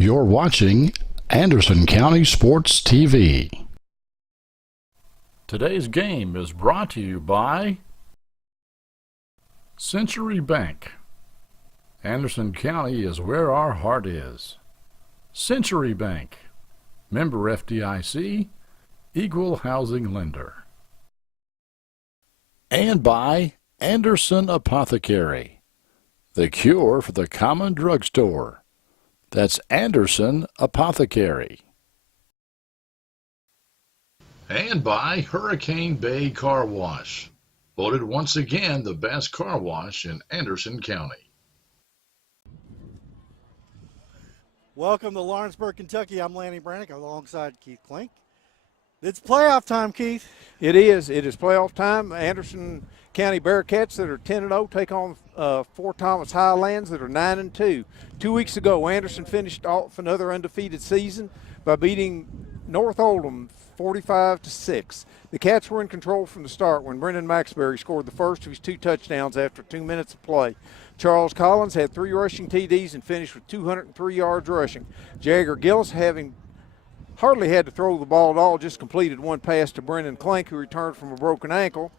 You're watching Anderson County Sports TV. Today's game is brought to you by Century Bank. Anderson County is where our heart is. Century Bank, member FDIC, equal housing lender. And by Anderson Apothecary, the cure for the common drugstore. That's Anderson Apothecary. And by Hurricane Bay Car Wash, voted once again the best car wash in Anderson County. Welcome to Lawrenceburg, Kentucky. I'm Lanny Brannick alongside Keith Klink. It's playoff time, Keith. It is. It is playoff time. Anderson County Bearcats that are 10-0 take on Fort Thomas Highlands that are 9-2. 2 weeks ago, Anderson finished off another undefeated season by beating North Oldham 45-6. The Cats were in control from the start when Brendan Maxbury scored the first of his 2 touchdowns after 2 minutes of play. Charles Collins had 3 rushing TDs and finished with 203 yards rushing. Jagger Gillis, having hardly had to throw the ball at all, just completed 1 pass to Brendan Clank, who returned from a broken ankle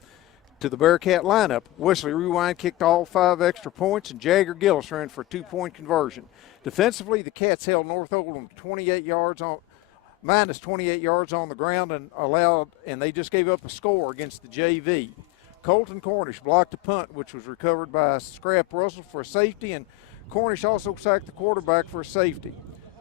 to the Bearcat lineup. Wesley Rewind kicked all 5 extra points, and Jagger Gillis ran for a 2-point conversion. Defensively, the Cats held North Oldham minus 28 yards on the ground and they just gave up a score against the JV. Colton Cornish blocked a punt, which was recovered by Scrap Russell for a safety, and Cornish also sacked the quarterback for a safety.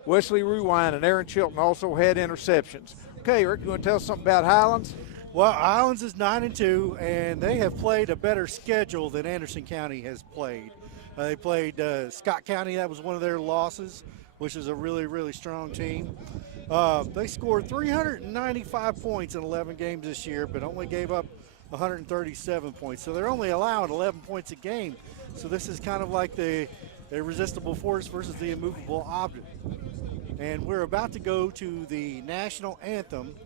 Wesley Rewind and Aaron Chilton also had interceptions. Okay, Rick, you want to tell us something about Highlands? Well, Highlands is 9-2, and they have played a better schedule than Anderson County has played. They played Scott County. That was one of their losses, which is a really, really strong team. They scored 395 points in 11 games this year, but only gave up 137 points. So they're only allowing 11 points a game. So this is kind of like the irresistible force versus the immovable object. And we're about to go to the national anthem.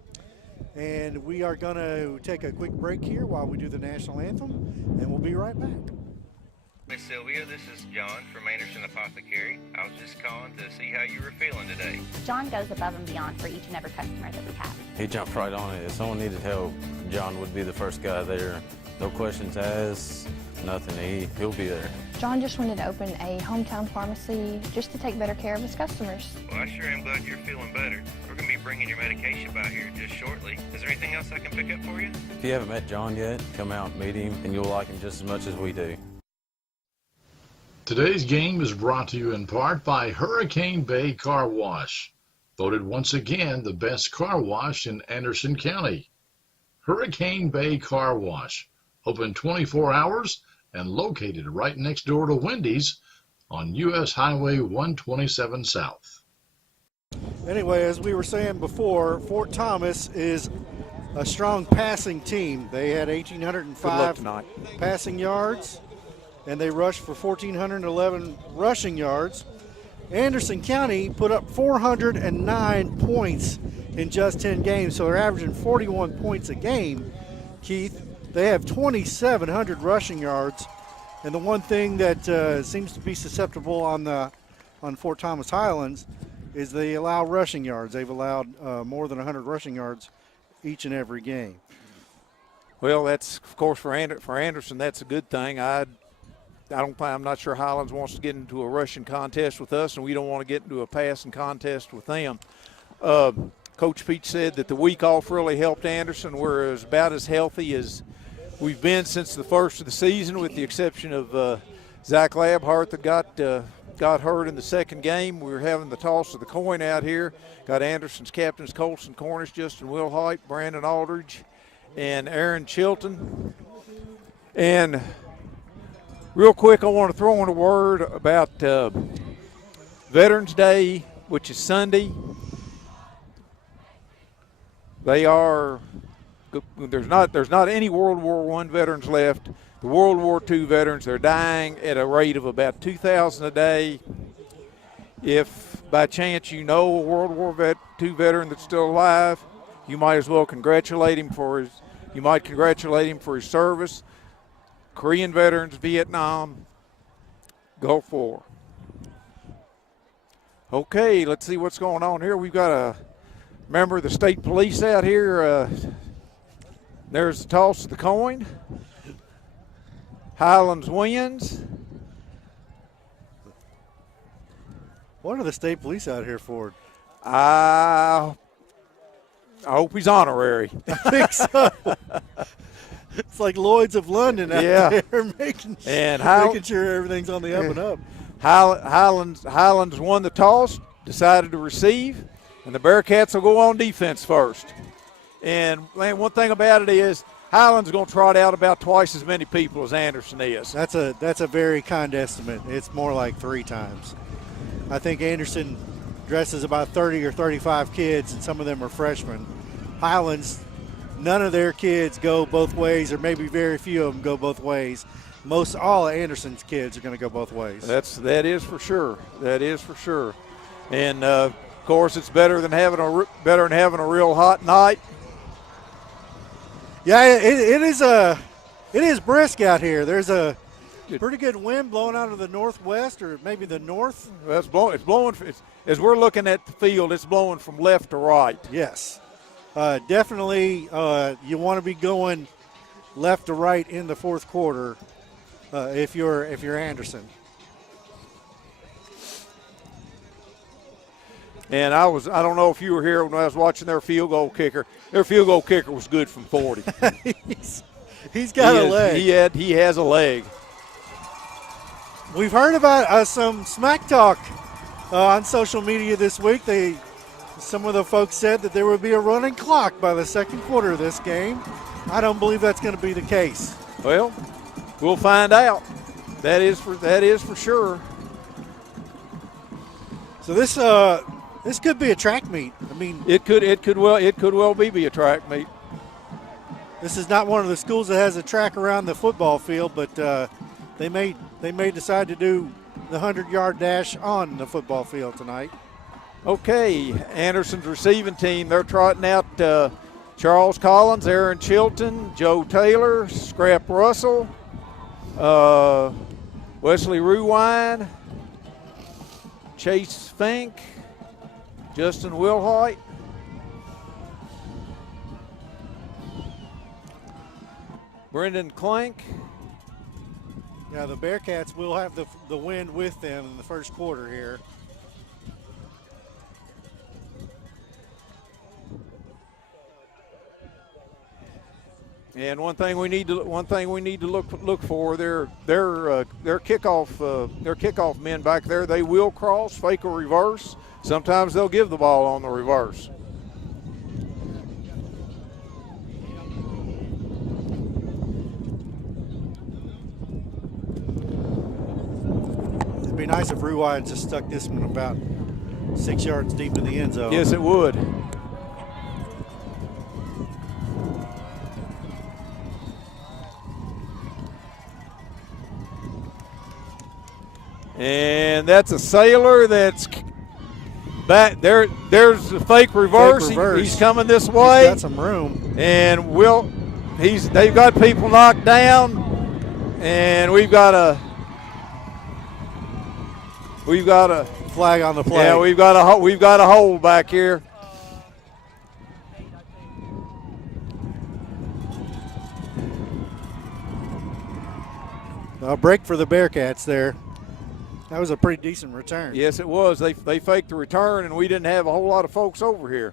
And we are going to take a quick break here while we do the national anthem, and we'll be right back. Miss Sylvia, this is John from Anderson Apothecary. I was just calling to see how you were feeling today. John goes above and beyond for each and every customer that we have. He jumped right on it. If someone needed help, John would be the first guy there. No questions asked, nothing. He'll be there. John just wanted to open a hometown pharmacy just to take better care of his customers. Well, I sure am glad you're feeling better. We're going to be bringing your medication by here just shortly. Is there anything else I can pick up for you? If you haven't met John yet, come out and meet him, and you'll like him just as much as we do. Today's game is brought to you in part by Hurricane Bay Car Wash, voted once again the best car wash in Anderson County. Hurricane Bay Car Wash, open 24 hours and located right next door to Wendy's on U.S. Highway 127 South. Anyway, as we were saying before, Fort Thomas is a strong passing team. They had 1,805 passing yards, and they rushed for 1,411 rushing yards. Anderson County put up 409 points in just 10 games, so they're averaging 41 points a game. Keith, they have 2,700 rushing yards, and the one thing that seems to be susceptible on Fort Thomas Highlands is they allow rushing yards. They've allowed more than 100 rushing yards each and every game. Well, that's, of course, for Anderson, that's a good thing. I'm not sure Highlands wants to get into a rushing contest with us, and we don't want to get into a passing contest with them. Coach Pete said that the week off really helped Anderson. We're about as healthy as we've been since the first of the season, with the exception of Zach Labhart that got hurt in the second game. We were having the toss of the coin out here. Got Anderson's captains Colson Cornish, Justin Wilhite, Brandon Aldridge, and Aaron Chilton. And real quick, I want to throw in a word about Veterans Day, which is Sunday. There's not any World War I veterans left. The World War II veterans, they're dying at a rate of about 2,000 a day. If by chance you know a World War II veteran that's still alive, you might as well congratulate him for his service. Korean veterans, Vietnam, Gulf War. Okay, let's see what's going on here. We've got a member of the state police out here. There's the toss of the coin. Highlands wins. What are the state police out here for? I hope he's honorary. I think so. It's like Lloyd's of London out there making sure everything's on the up and up. Highlands won the toss, decided to receive, and the Bearcats will go on defense first. And man, one thing about it is Highlands going to trot out about twice as many people as Anderson is. That's a very kind estimate. It's more like 3 times. I think Anderson dresses about 30 or 35 kids, and some of them are freshmen. Highlands, none of their kids go both ways, or maybe very few of them go both ways. All of Anderson's kids are going to go both ways. That is for sure. That is for sure. And of course, it's better than having a real hot night. Yeah, it is brisk out here. There's a pretty good wind blowing out of the northwest, or maybe the north. Well, it's blowing. As we're looking at the field, it's blowing from left to right. Yes, definitely. You want to be going left to right in the fourth quarter if you're Anderson. And I don't know if you were here when I was watching their field goal kicker. Their field goal kicker was good from 40. He's got a leg. He has a leg. We've heard about some smack talk on social media this week. Some of the folks said that there would be a running clock by the second quarter of this game. I don't believe that's going to be the case. Well, we'll find out. That is for sure. So this could be a track meet. I mean, it could well be a track meet. This is not one of the schools that has a track around the football field, but they may decide to do the 100-yard dash on the football field tonight. Okay, Anderson's receiving team, they're trotting out Charles Collins, Aaron Chilton, Joe Taylor, Scrap Russell, Wesley Ruwine, Chase Fink, Justin Wilhoit, Brendan Clank. Now the Bearcats will have the wind with them in the first quarter here. And one thing we need to look for their kickoff men back there. They will cross, fake a reverse. Sometimes they'll give the ball on the reverse. It'd be nice if Ruwine just stuck this one about 6 yards deep in the end zone. Yes, it would. And that's a Sailor that's back there. There's a fake reverse. He's coming this way. He's got some room. And they've got people knocked down. And we've got a flag on the play. Yeah, we've got a hold back here. A break for the Bearcats there. That was a pretty decent return. Yes, it was. They faked the return, and we didn't have a whole lot of folks over here.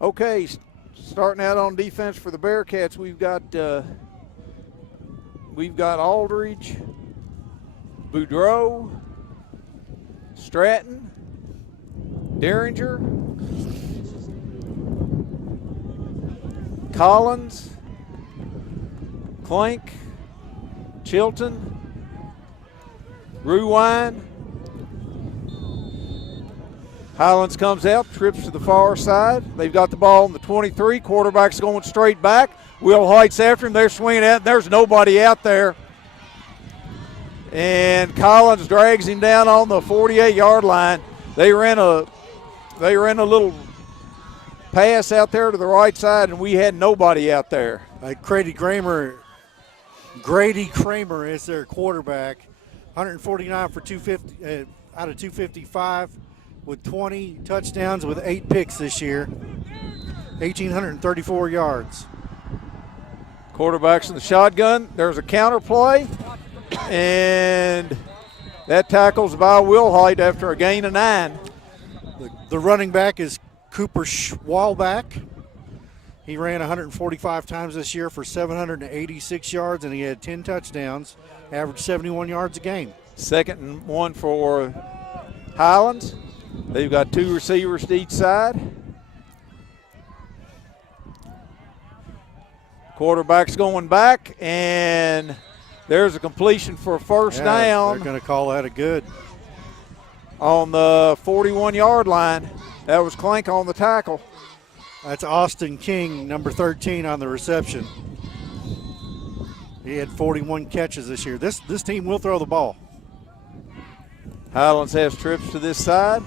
Okay, starting out on defense for the Bearcats, we've got Aldridge, Boudreau, Stratton, Derringer, Collins, Clank, Chilton, Ruwine. Highlands comes out, trips to the far side. They've got the ball on the 23. Quarterback's going straight back. Will Hoyt's after him. They're swinging out. There's nobody out there. And Collins drags him down on the 48-yard line. They ran a little pass out there to the right side, and we had nobody out there. Grady Kramer is their quarterback. 149 for 250 out of 255, with 20 touchdowns with 8 picks this year, 1,834 yards. Quarterback's in the shotgun. There's a counter play, and that tackle's by Wilhite after a gain of 9. The running back is Cooper Schwalbach. He ran 145 times this year for 786 yards, and he had 10 touchdowns, averaged 71 yards a game. 2nd and 1 for Highlands. They've got 2 receivers to each side. Quarterback's going back, and there's a completion for a first down. They're going to call that a good. On the 41-yard line. That was Clank on the tackle. That's Austin King, number 13, on the reception. He had 41 catches this year. This team will throw the ball. Highlands has trips to this side.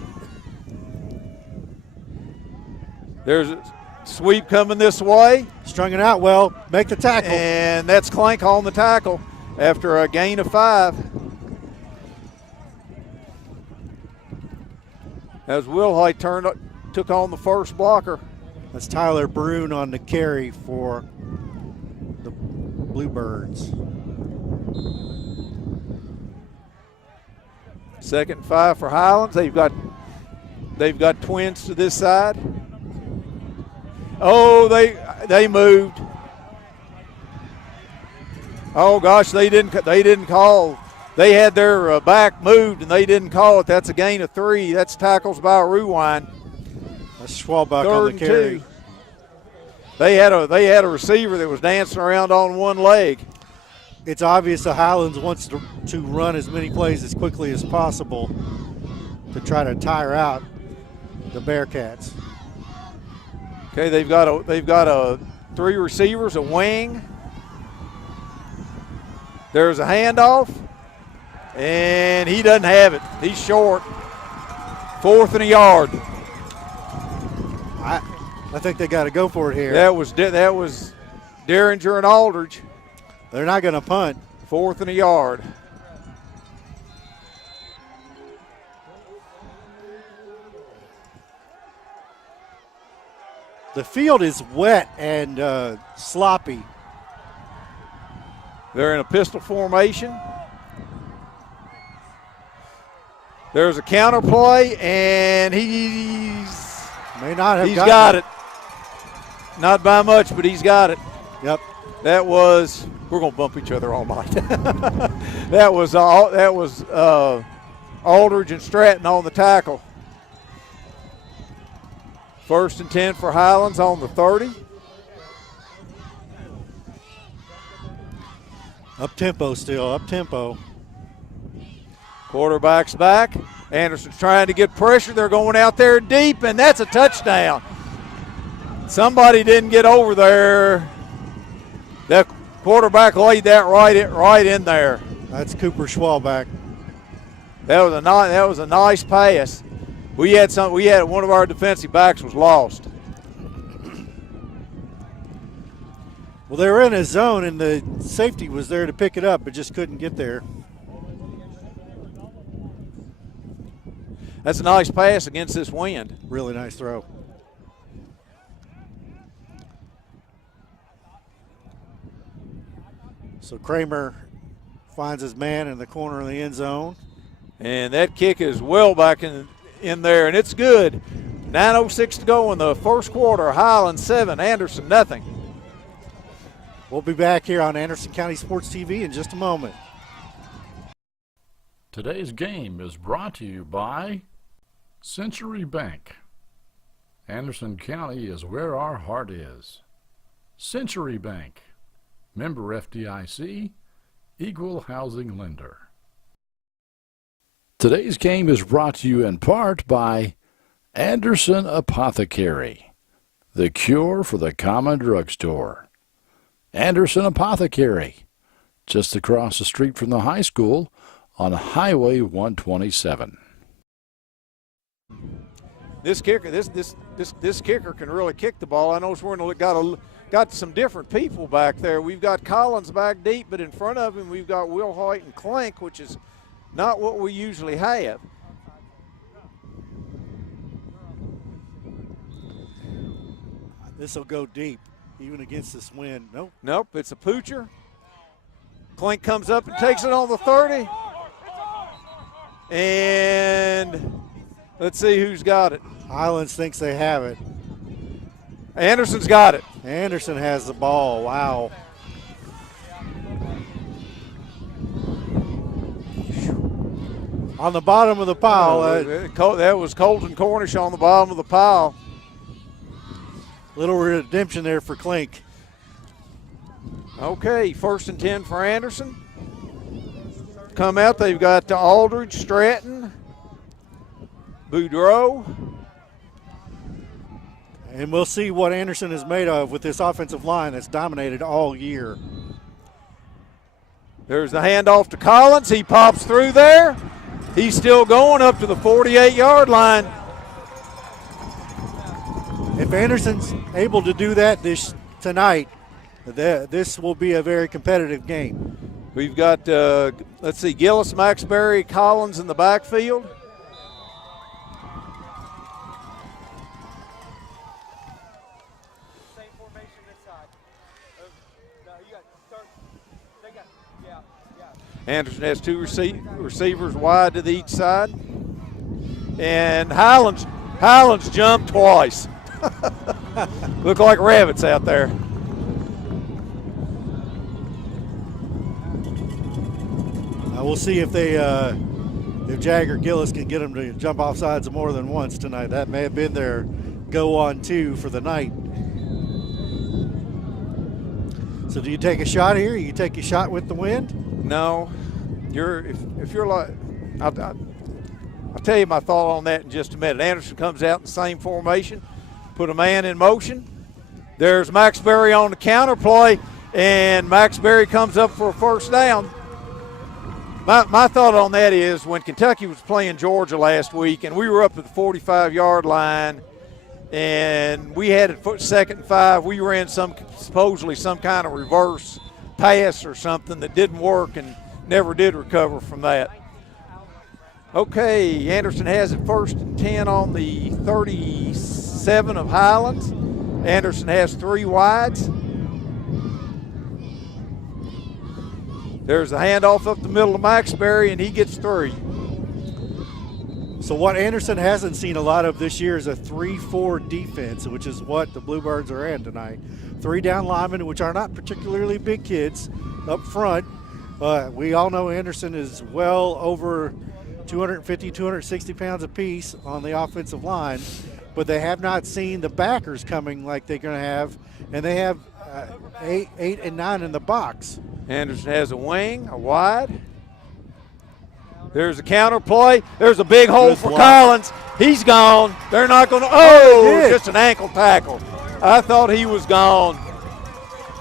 There's a sweep coming this way. Strung it out well. Make the tackle. And that's Clank on the tackle after a gain of 5. As Wilhite took on the first blocker. That's Tyler Brune on the carry for the Bluebirds. 2nd and 5 for Highlands. They've got twins to this side. Oh, they moved. Oh gosh, they didn't call. They had their back moved and they didn't call it. That's a gain of 3. That's tackles by Ruwine. That's Schwalbach on the carry. 2. They had a receiver that was dancing around on one leg. It's obvious the Highlands wants to run as many plays as quickly as possible to try to tire out the Bearcats. Okay, they've got 3 receivers, a wing. There's a handoff, and he doesn't have it. He's short. 4th and a yard. I think they got to go for it here. That was Derringer and Aldridge. They're not going to punt. 4th and a yard. The field is wet and sloppy. They're in a pistol formation. There's a counter play, and he's got it. Not by much, but he's got it. Yep. We're going to bump each other all night. that was Aldridge and Stratton on the tackle. 1st and 10 for Highlands on the 30. Up-tempo still, up-tempo. Quarterback's back. Anderson's trying to get pressure. They're going out there deep, and that's a touchdown. Somebody didn't get over there. That quarterback laid that right in there. That's Cooper Schwalbach. That was a nice pass. We had one of our defensive backs was lost. Well, they were in a zone, and the safety was there to pick it up, but just couldn't get there. That's a nice pass against this wind. Really nice throw. So Kramer finds his man in the corner of the end zone. And that kick is well back in there, and it's good. 9:06 to go in the first quarter. Highlands 7, Anderson nothing. We'll be back here on Anderson County Sports TV in just a moment. Today's game is brought to you by Century Bank. Anderson County is where our heart is. Century Bank, member FDIC, equal housing lender. Today's game is brought to you in part by Anderson Apothecary, the cure for the common drugstore. Anderson Apothecary, just across the street from the high school on Highway 127. This kicker, this kicker can really kick the ball. I know we're got some different people back there. We've got Collins back deep, but in front of him we've got Wilhite and Clank, which is not what we usually have. This will go deep, even against this wind. Nope. Nope, it's a poocher. Clink comes up and takes it on the 30. And let's see who's got it. Highlands thinks they have it. Anderson's got it. Anderson has the ball. Wow. On the bottom of the pile. That was Colton Cornish on the bottom of the pile. Little redemption there for Clink. Okay, 1st and 10 for Anderson. Come out, they've got Aldridge, Stratton, Boudreaux. And we'll see what Anderson is made of with this offensive line that's dominated all year. There's the handoff to Collins. He pops through there. He's still going up to the 48-yard line. If Anderson's able to do that tonight, this will be a very competitive game. We've got, let's see, Gillis, Maxbury, Collins in the backfield. Anderson has 2 receivers wide to each side. And Highlands jumped twice. Look like rabbits out there. We'll see if if Jagger Gillis can get them to jump off sides more than once tonight. That may have been their go-on 2 for the night. So do you take a shot here? You take a shot with the wind? No. If you're like, I'll tell you my thought on that in just a minute. Anderson comes out in the same formation, put a man in motion. There's Maxbury on the counter play, and Maxbury comes up for a 1st down. My thought on that is when Kentucky was playing Georgia last week and we were up at the 45-yard line and we had it 2nd and 5, we ran supposedly some kind of reverse pass or something that didn't work and never did recover from that. Okay, Anderson has it 1st and 10 on the 37 of Highlands. Anderson has 3 wides. There's the handoff up the middle of Maxbury, and he gets 3. So what Anderson hasn't seen a lot of this year is a 3-4 defense, which is what the Bluebirds are in tonight. 3 down linemen, which are not particularly big kids up front. We all know Anderson is well over 250, 260 pounds apiece on the offensive line, but they have not seen the backers coming like they're going to have, and they have 8 and 9 in the box. Anderson has a wing, a wide. There's a counter play. There's a big hole for Collins. He's gone. They're not going to. Oh, just an ankle tackle. I thought he was gone.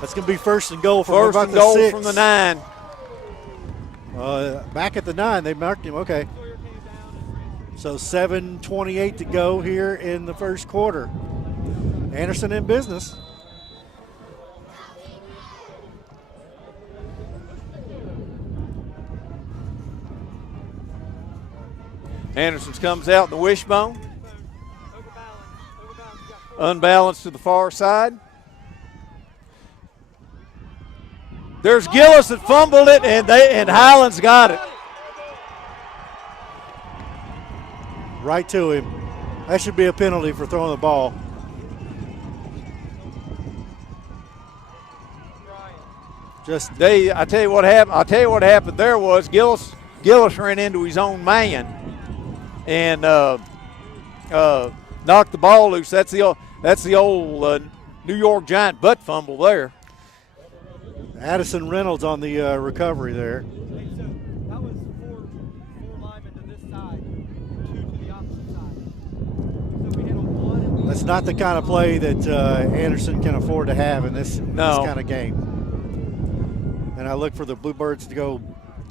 That's going to be 1st and goal from about the 6. 1st and goal from the 9. Back at the 9, they marked him. Okay. So 7:28 to go here in the 1st quarter. Anderson in business. Anderson comes out in the wishbone. Unbalanced to the far side. There's Gillis that fumbled it, and Highlands got it. Right to him. That should be a penalty for throwing the ball. I tell you what happened. I'll tell you what happened there was Gillis ran into his own man and knocked the ball loose. That's the old New York Giant butt fumble there. Addison Reynolds on the recovery there. That was four linemen to this side, 2 to the opposite side. So we had a 1 and we That's not the kind of play that Anderson can afford to have in this kind of game. And I look for the Bluebirds to go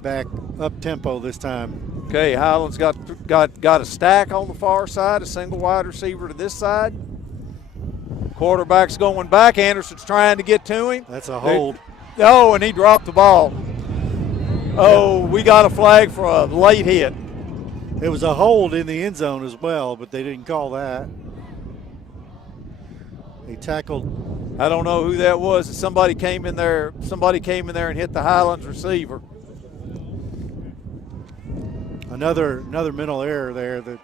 back up tempo this time. Okay, Highlands got a stack on the far side, a single wide receiver to this side. Quarterback's going back. Anderson's trying to get to him. That's a hold. Oh, and he dropped the ball. Oh, we got a flag for a late hit. It was a hold in the end zone as well, but they didn't call that. He tackled. I don't know who that was. Somebody came in there. Somebody came in there and hit the Highlands receiver. Another mental error there that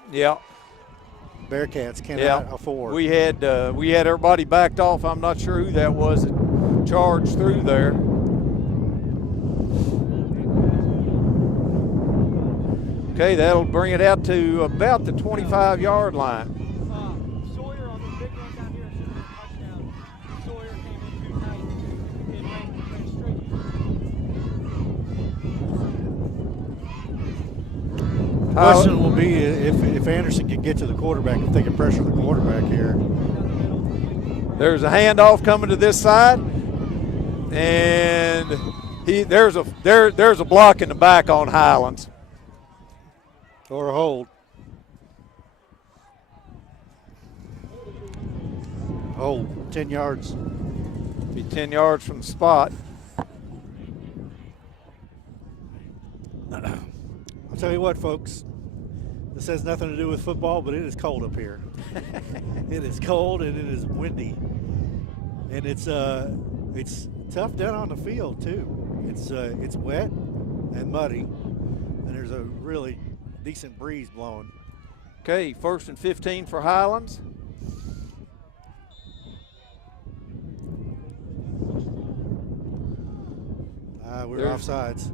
Bearcats cannot afford. We had everybody backed off. I'm not sure who that was that charged through there. Okay, that'll bring it out to about the 25-yard line. Sawyer on the big run down here should have been a touchdown. Sawyer came in too tight and ran straight. Question will be if Anderson can get to the quarterback, if they can pressure the quarterback here. There's a handoff coming to this side, and there's a block in the back on Highlands. Or a hold. Hold, 10 yards. Be 10 yards from the spot. I'll tell you what, folks. This has nothing to do with football, but it is cold up here. It is cold and it is windy. And it's tough down on the field too. It's wet and muddy, and there's a really decent breeze blowing. Okay, 1st and 15 for Highlands. We're offsides.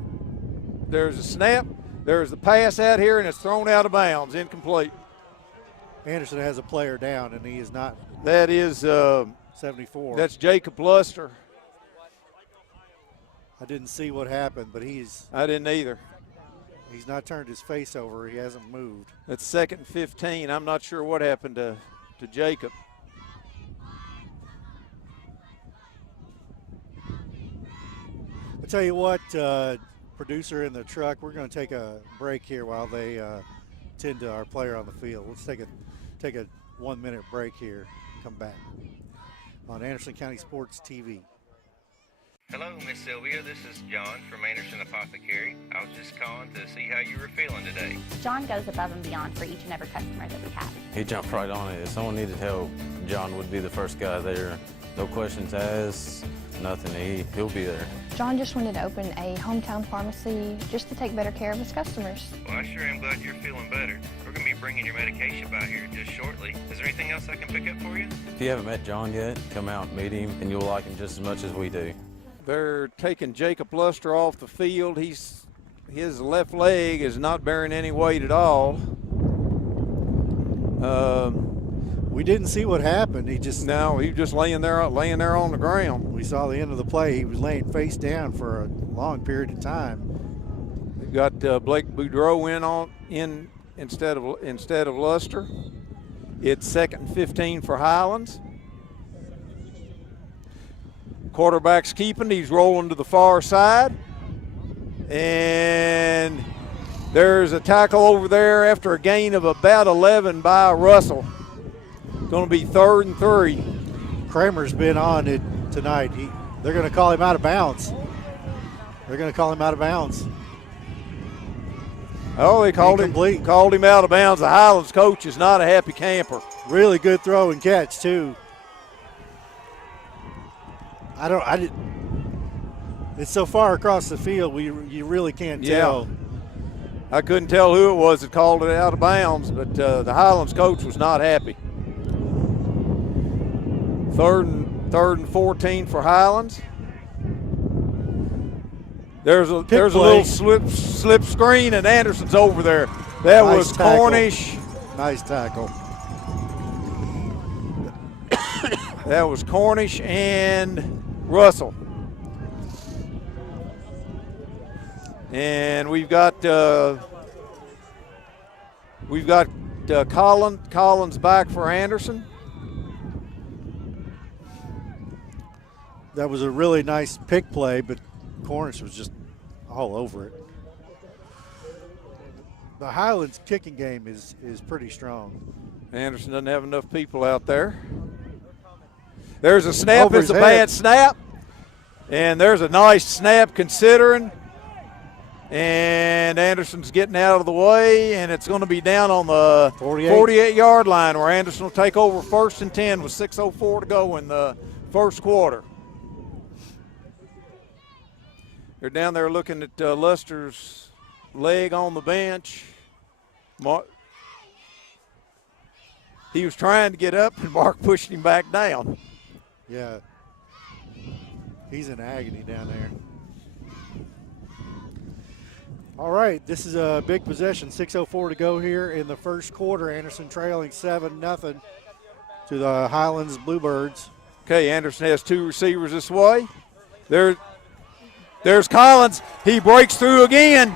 There's a snap. There's the pass out here, and it's thrown out of bounds, incomplete. Anderson has a player down, and he is not. That is 74. That's Jacob Luster. I didn't see what happened, but I didn't either. He's not turned his face over. He hasn't moved. That's 2nd and 15. I'm not sure what happened to Jacob. I'll tell you what, producer in the truck, we're going to take a break here while they tend to our player on the field. Let's take a 1-minute break here. Come back on Anderson County Sports TV. Hello, Miss Sylvia. This is John from Anderson Apothecary. I was just calling to see how you were feeling today. John goes above and beyond for each and every customer that we have. He jumped right on it. If someone needed help, John would be the first guy there. No questions asked, nothing. He'll be there. John just wanted to open a hometown pharmacy just to take better care of his customers. Well, I sure am glad you're feeling better. We're going to be bringing your medication by here just shortly. Is there anything else I can pick up for you? If you haven't met John yet, come out and meet him, and you'll like him just as much as we do. They're taking Jacob Luster off the field. His left leg is not bearing any weight at all. We didn't see what happened. He was just laying there on the ground. We saw the end of the play. He was laying face down for a long period of time. We've got Blake Boudreau in instead of Luster. It's 2nd and 15 for Highlands. Quarterback's keeping. He's rolling to the far side. And there's a tackle over there after a gain of about 11 by Russell. Going to be 3rd and 3. Kramer's been on it tonight. They're going to call him out of bounds. Oh, they called him out of bounds. The Highlands coach is not a happy camper. Really good throw and catch too. It's so far across the field, you really can't tell. I couldn't tell who it was that called it out of bounds, but the Highlands coach was not happy. 3rd and 14 for Highlands. There's a little slip screen, and Anderson's over there. That was Cornish. Nice tackle. That was Cornish and Russell. And we've got Collins back for Anderson. That was a really nice pick play, but Cornish was just all over it. The Highlands kicking game is pretty strong. Anderson doesn't have enough people out there. There's a snap. Over it's a his bad head. snap. And there's a nice snap considering. And Anderson's getting out of the way, and it's going to be down on the 48-yard line where Anderson will take over 1st and 10 with 6:04 to go in the first quarter. They're down there looking at Luster's leg on the bench. He was trying to get up, and Mark pushed him back down. Yeah. He's in agony down there. All right, this is a big possession. 6:04 to go here in the first quarter. Anderson trailing 7-0 to the Highlands Bluebirds. Okay, Anderson has 2 receivers this way. There's Collins. He breaks through again.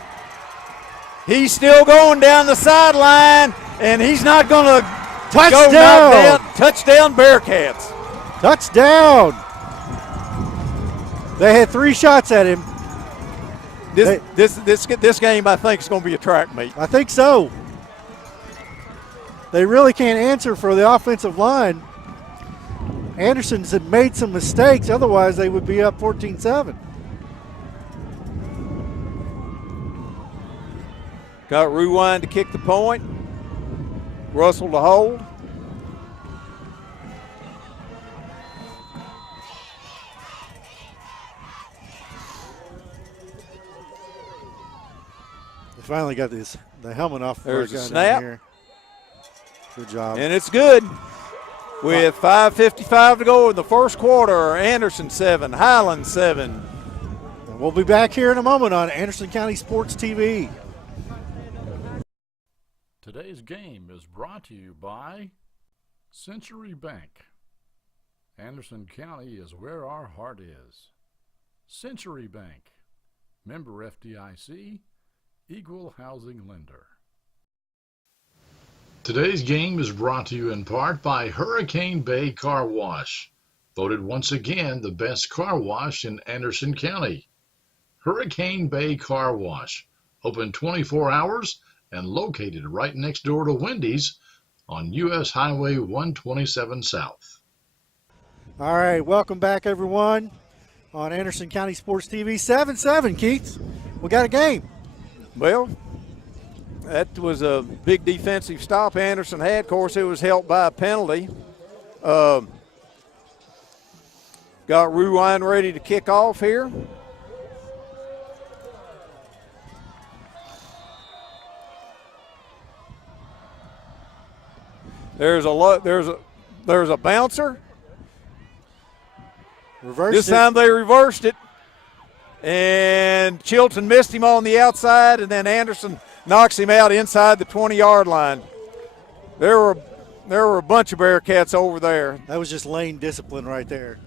He's still going down the sideline, and he's not going to go knock down. Touchdown, Bearcats. Touchdown. They had 3 shots at him. This game, I think, is going to be a track meet. I think so. They really can't answer for the offensive line. Anderson's had made some mistakes. Otherwise, they would be up 14-7. Got Ruwine to kick the point. Russell to hold. They finally got the helmet off. There's a snap. Here. Good job. And it's good. With 5:55 to go in the first quarter, Anderson 7, Highlands 7. And we'll be back here in a moment on Anderson County Sports TV. Today's game is brought to you by Century Bank. Anderson County is where our heart is. Century Bank, member FDIC, equal housing lender. Today's game is brought to you in part by Hurricane Bay Car Wash, voted once again the best car wash in Anderson County. Hurricane Bay Car Wash, open 24 hours and located right next door to Wendy's on U.S. Highway 127 South. All right, welcome back, everyone, on Anderson County Sports TV. 7-7, Keith. We got a game. Well, that was a big defensive stop Anderson had. Of course, it was helped by a penalty. Got Ruwine ready to kick off here. There's a bouncer. This time they reversed it. And Chilton missed him on the outside, and then Anderson knocks him out inside the 20-yard line. There were a bunch of Bearcats over there. That was just lane discipline right there.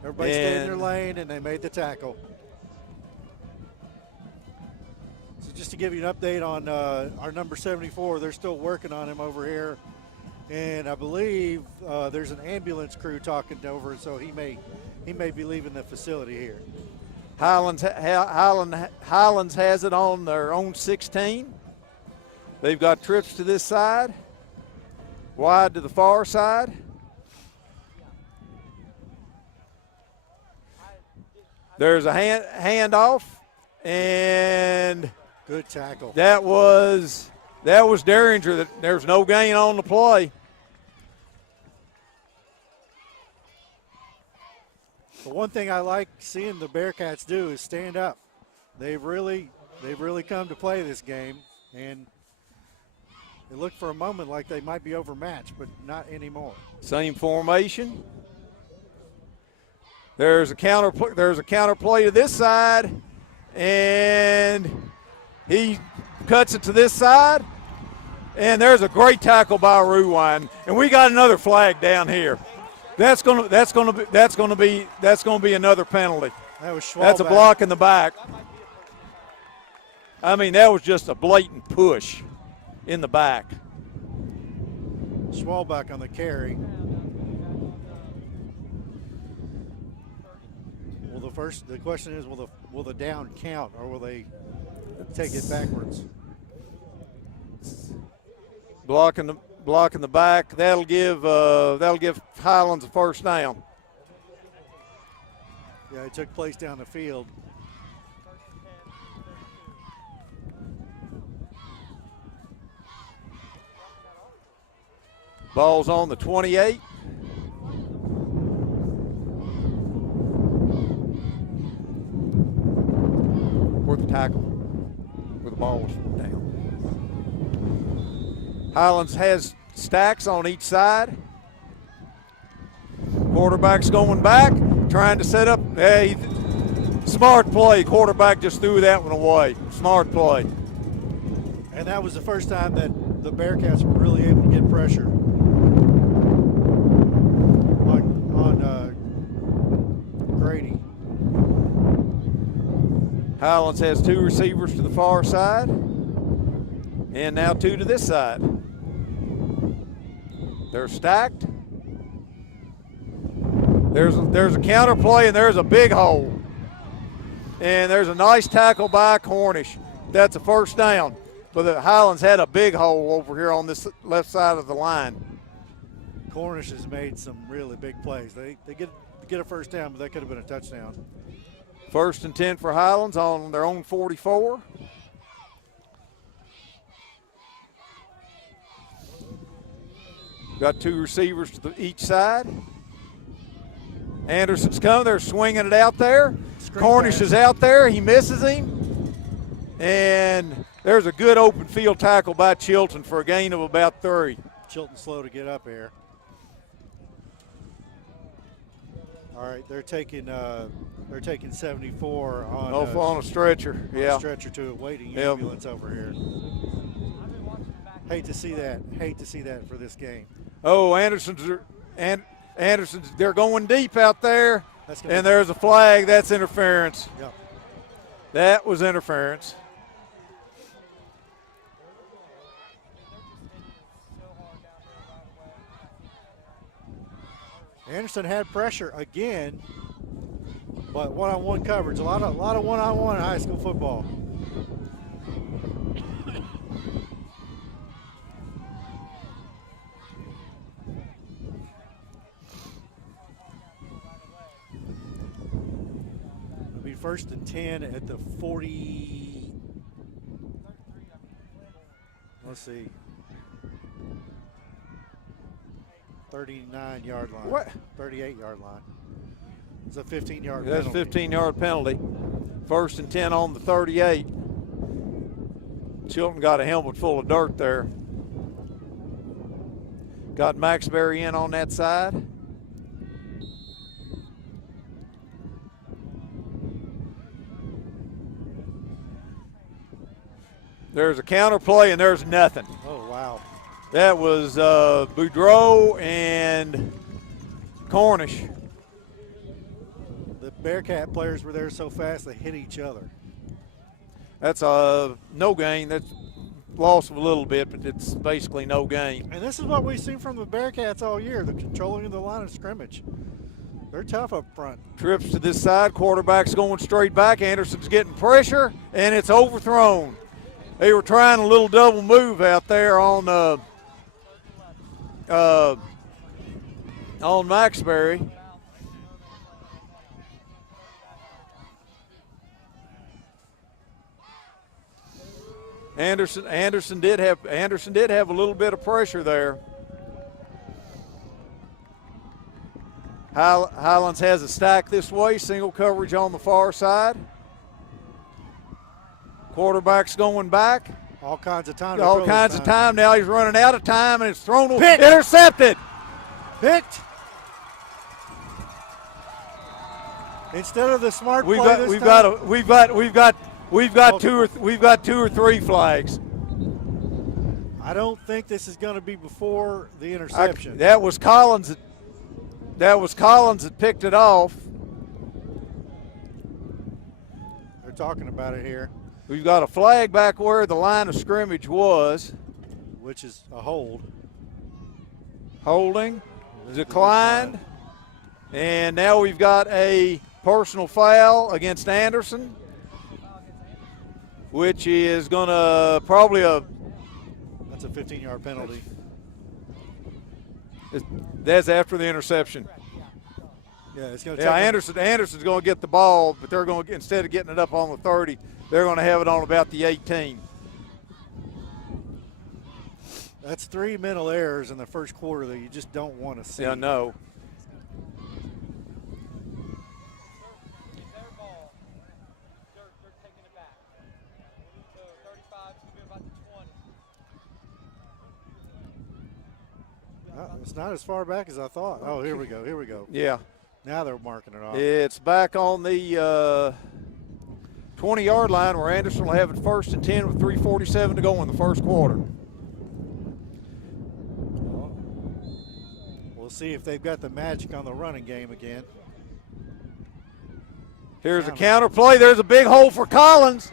Everybody stayed in their lane, and they made the tackle. So just to give you an update on our number 74, they're still working on him over here. And I believe there's an ambulance crew talking over, so he may be leaving the facility here. Highlands has it on their own 16. They've got trips to this side, wide to the far side. There's a handoff, and good tackle. That was Derringer. There's no gain on the play. The one thing I like seeing the Bearcats do is stand up. They've really come to play this game, and it looked for a moment like they might be overmatched, but not anymore. Same formation. There's a counter play to this side, and he cuts it to this side, and there's a great tackle by Ruwine, and we got another flag down here. That's gonna be another penalty. That was Schwalbach. That's a block in the back. I mean, that was just a blatant push in the back. Schwalbach on the carry. Well, the question is, will the down count, or will they take it backwards? Blocking the back. That'll give Highlands a first down. Yeah, it took place down the field. Ball's on the 28. Worth the tackle where the ball was down. Highlands has stacks on each side. Quarterback's going back, trying to set up. Hey, smart play. Quarterback just threw that one away. Smart play. And that was the first time that the Bearcats were really able to get pressure on Grady. Highlands has 2 receivers to the far side, and now 2 to this side. They're stacked. There's a counter play, and there's a big hole. And there's a nice tackle by Cornish. That's a first down. But the Highlands had a big hole over here on this left side of the line. Cornish has made some really big plays. They get a first down, but that could have been a touchdown. 1st and 10 for Highlands on their own 44. Got 2 receivers to each side. Anderson's coming. They're swinging it out there. Cornish is out there. He misses him. And there's a good open field tackle by Chilton for a gain of about 3. Chilton slow to get up here. All right, they're taking 74 on a stretcher. On yeah. a stretcher to a waiting ambulance over here. Hate to see that. Hate to see that for this game. Oh, Anderson's they're going deep out there, and there's a flag. That's interference. Yep. That was interference. Anderson had pressure again, but one-on-one coverage. A lot of one-on-one in high school football. It'll be 1st and 10 at the 40. Let's see. 39-yard line. What? 38-yard line. It's a 15-yard penalty. That's a 15-yard penalty. 1st and 10 on the 38. Chilton got a helmet full of dirt there. Got Maxbury in on that side. There's a counter play, and there's nothing. Oh, wow. That was Boudreau and Cornish. The Bearcat players were there so fast they hit each other. That's a no gain. That's loss of a little bit, but it's basically no gain. And this is what we've seen from the Bearcats all year, the controlling of the line of scrimmage. They're tough up front. Trips to this side. Quarterback's going straight back. Anderson's getting pressure, and it's overthrown. They were trying a little double move out there on Maxbury. Anderson did have a little bit of pressure there. Highlands has a stack this way, single coverage on the far side. Quarterback's going back. All kinds of time. All kinds of time. Now he's running out of time, and it's thrown. Picked. Intercepted. Picked. Instead of the smart play We've got 2 or 3 flags. I don't think this is going to be before the interception. That was Collins that picked it off. They're talking about it here. We've got a flag back where the line of scrimmage was. Which is a hold. Holding. Declined. And now we've got a personal foul against Anderson, which is going to probably That's a 15-yard penalty. That's after the interception. Yeah, it's going to take Anderson's going to get the ball, but they're going to, instead of getting it up on the 30, they're going to have it on about the 18. That's 3 mental errors in the first quarter that you just don't want to see. Yeah, no. Their ball. They're taking it back. So 35 is going to be about the 20. It's not as far back as I thought. Oh, here we go. Here we go. Yeah. Now they're marking it off. It's back on the 20-yard line where Anderson will have it 1st and 10 with 3:47 to go in the first quarter. We'll see if they've got the magic on the running game again. Here's a counter play. There's a big hole for Collins.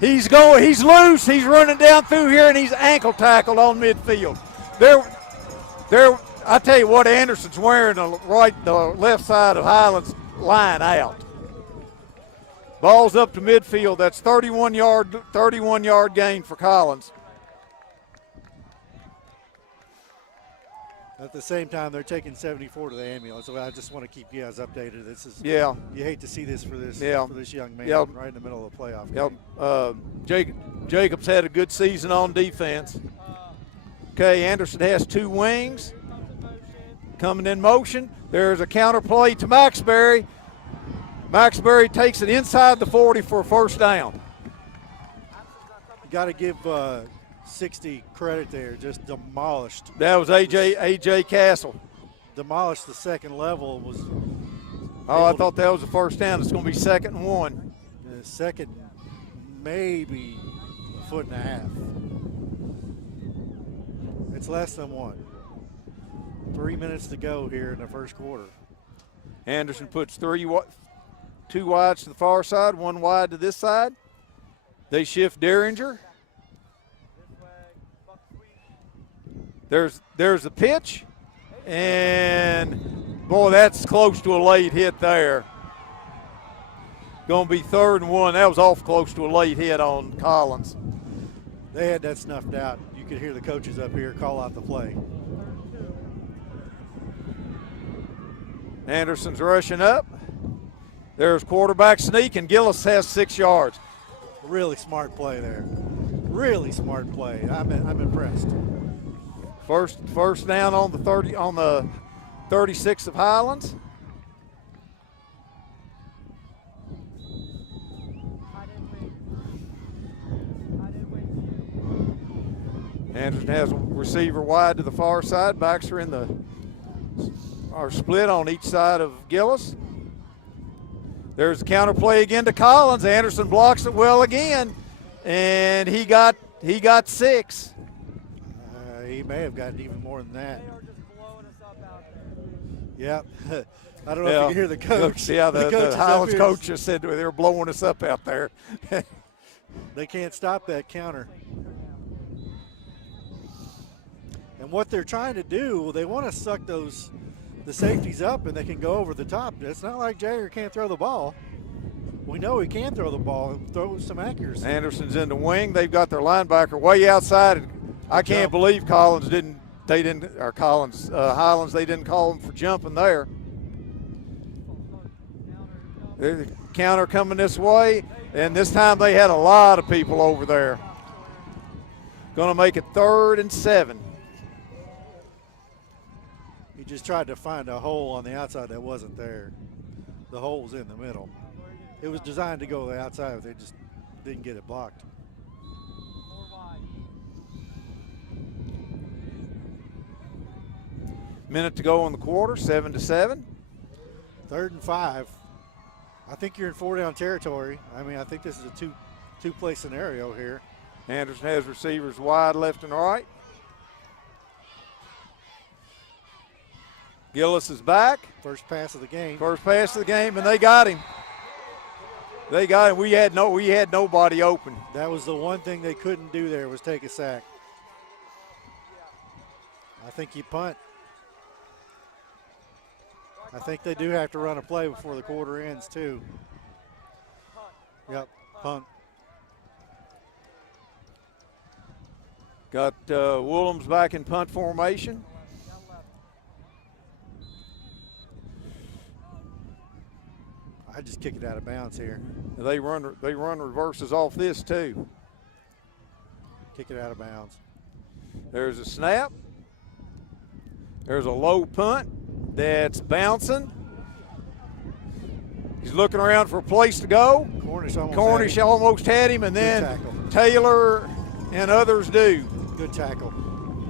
He's going. He's loose. He's running down through here, and he's ankle tackled on midfield. I tell you what, Anderson's wearing the left side of Highlands line out. Ball's up to midfield. That's 31-yard gain for Collins. At the same time, they're taking 74 to the ambulance. So I just want to keep you guys updated. This is Yeah. You hate to see this for this young man right in the middle of the playoff game. Jacobs had a good season on defense. Okay, Anderson has 2 wings. Coming in motion. There's a counter play to Maxbury. Maxbury takes it inside the 40 for a first down. You got to give 60 credit there. Just demolished. That was A.J. Castle. Demolished the second level. I thought that was a first down. It's going to be 2nd and 1. Second, maybe a foot and a half. It's less than 1. 3 minutes to go here in the first quarter. Anderson puts 2 wides to the far side, 1 wide to this side. They shift Derringer. There's the pitch, and boy, that's close to a late hit there. Going to be 3rd and 1. That was off close to a late hit on Collins. They had that snuffed out. You could hear the coaches up here call out the play. Anderson's rushing up. There's quarterback sneak, and Gillis has 6 yards. Really smart play there. Really smart play. I'm impressed. First down on the 36 of Highlands. Anderson has a receiver wide to the far side. Backs are split on each side of Gillis. There's a counter play again to Collins. Anderson blocks it well again, and he got 6. He may have gotten even more than that. They are just blowing us up out there. Yep. I don't know if you can hear the coach. Yeah, the Highlands coach just said they were blowing us up out there. They can't stop that counter. And what they're trying to do, they want to suck the safeties up and they can go over the top. It's not like Jagger can't throw the ball. We know he can throw the ball and throw some accuracy. Anderson's in the wing. They've got their linebacker way outside. I can't believe Highlands didn't call him for jumping there. There's a counter coming this way, and this time they had a lot of people over there. Going to make it 3rd and 7. He just tried to find a hole on the outside that wasn't there. The hole was in the middle. It was designed to go to the outside, but they just didn't get it blocked. Minute to go in the quarter, 7-7. 3rd and 5. I think you're in 4-down territory. I mean, I think this is a two-play scenario here. Anderson has receivers wide left and right. Gillis is back. First pass of the game. And they got him. We had nobody open. That was the one thing they couldn't do there was take a sack. I think you punt. I think they do have to run a play before the quarter ends, too. Yep, punt. Got Woolham's back in punt formation. I just kick it out of bounds here. They run reverses off this, too. Kick it out of bounds. There's a snap. There's a low punt that's bouncing. He's looking around for a place to go. Cornish almost had him, and then Taylor and others do. Good tackle.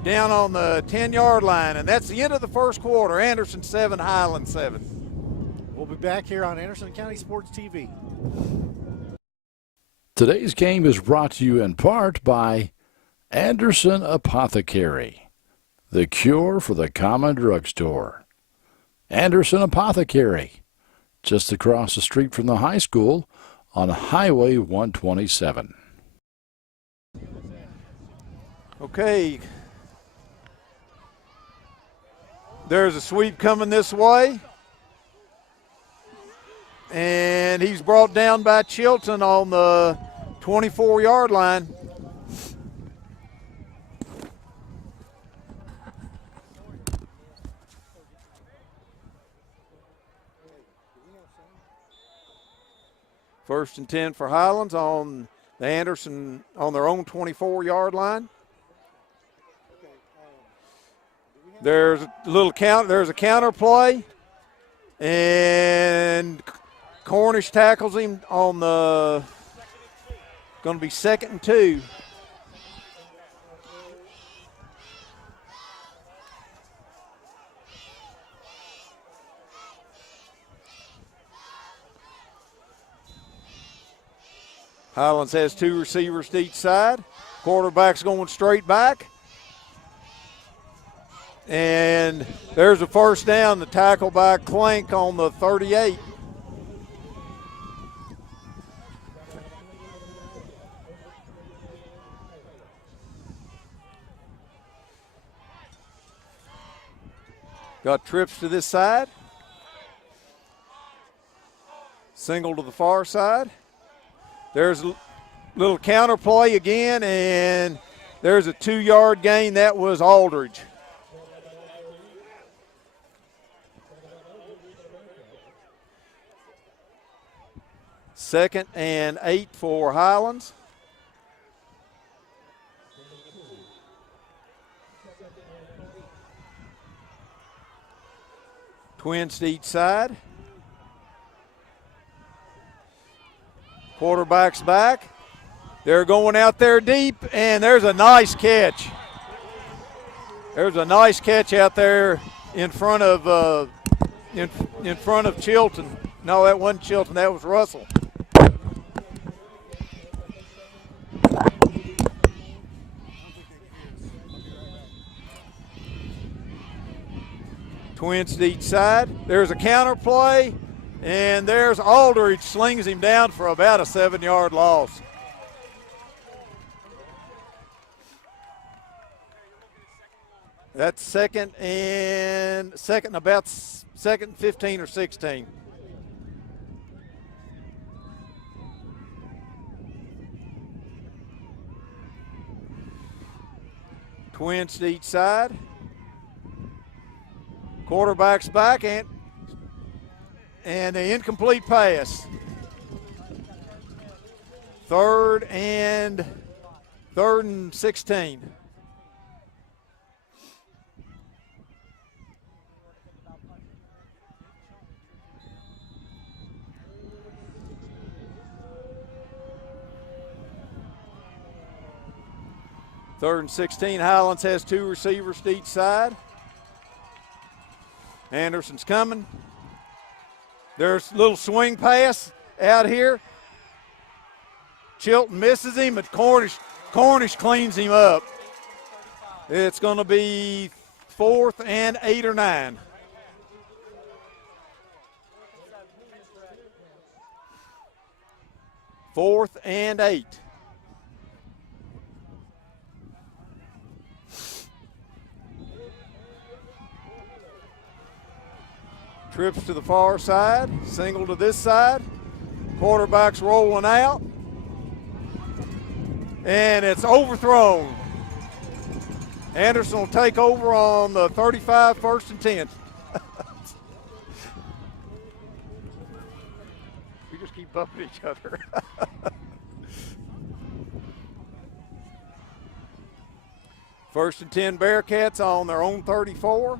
Down on the 10-yard line, and that's the end of the first quarter. Anderson 7, Highlands 7. We'll be back here on Anderson County Sports TV. Today's game is brought to you in part by Anderson Apothecary, the cure for the common drugstore. Anderson Apothecary, just across the street from the high school on Highway 127. Okay. There's a sweep coming this way. And he's brought down by Chilton on the 24-yard line. First and 10 for Highlands on the Anderson on their own 24-yard line. There's a little count. There's a counter play, and Cornish tackles him on the going to be 2nd and 2. Highlands has 2 receivers to each side. Quarterback's going straight back. And there's a first down, the tackle by Clank on the 38. Got trips to this side. Single to the far side. There's a little counter play again, and there's a 2-yard gain. That was Aldridge. Second and 8 for Highlands. Twins to each side. Quarterback's back. They're going out there deep, and there's a nice catch. There's a nice catch out there in front of in front of Chilton. No, that wasn't Chilton. That was Russell. Twins to each side. There's a counter play, and there's Aldridge slings him down for about a 7-yard loss. That's second and 15 or 16. Twins to each side. Quarterback's back, and the incomplete pass. Third and 16. Third and 16. Highlands has 2 receivers to each side. Anderson's coming. There's a little swing pass out here. Chilton misses him, but Cornish cleans him up. It's going to be 4th and 8 or 9. Fourth and 8. Trips to the far side, single to this side. Quarterback's rolling out. And it's overthrown. Anderson will take over on the 35, 1st and 10. We just keep bumping each other. First and 10 Bearcats on their own 34.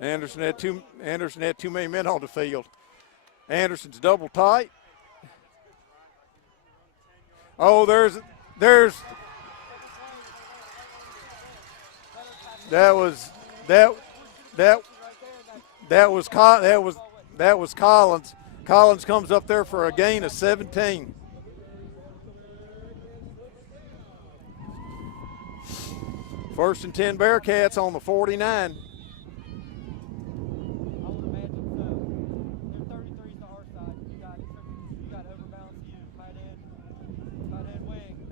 Anderson had too many men on the field. Anderson's double tight. Oh, that was Collins. Collins comes up there for a gain of 17. First and 10 Bearcats on the 49.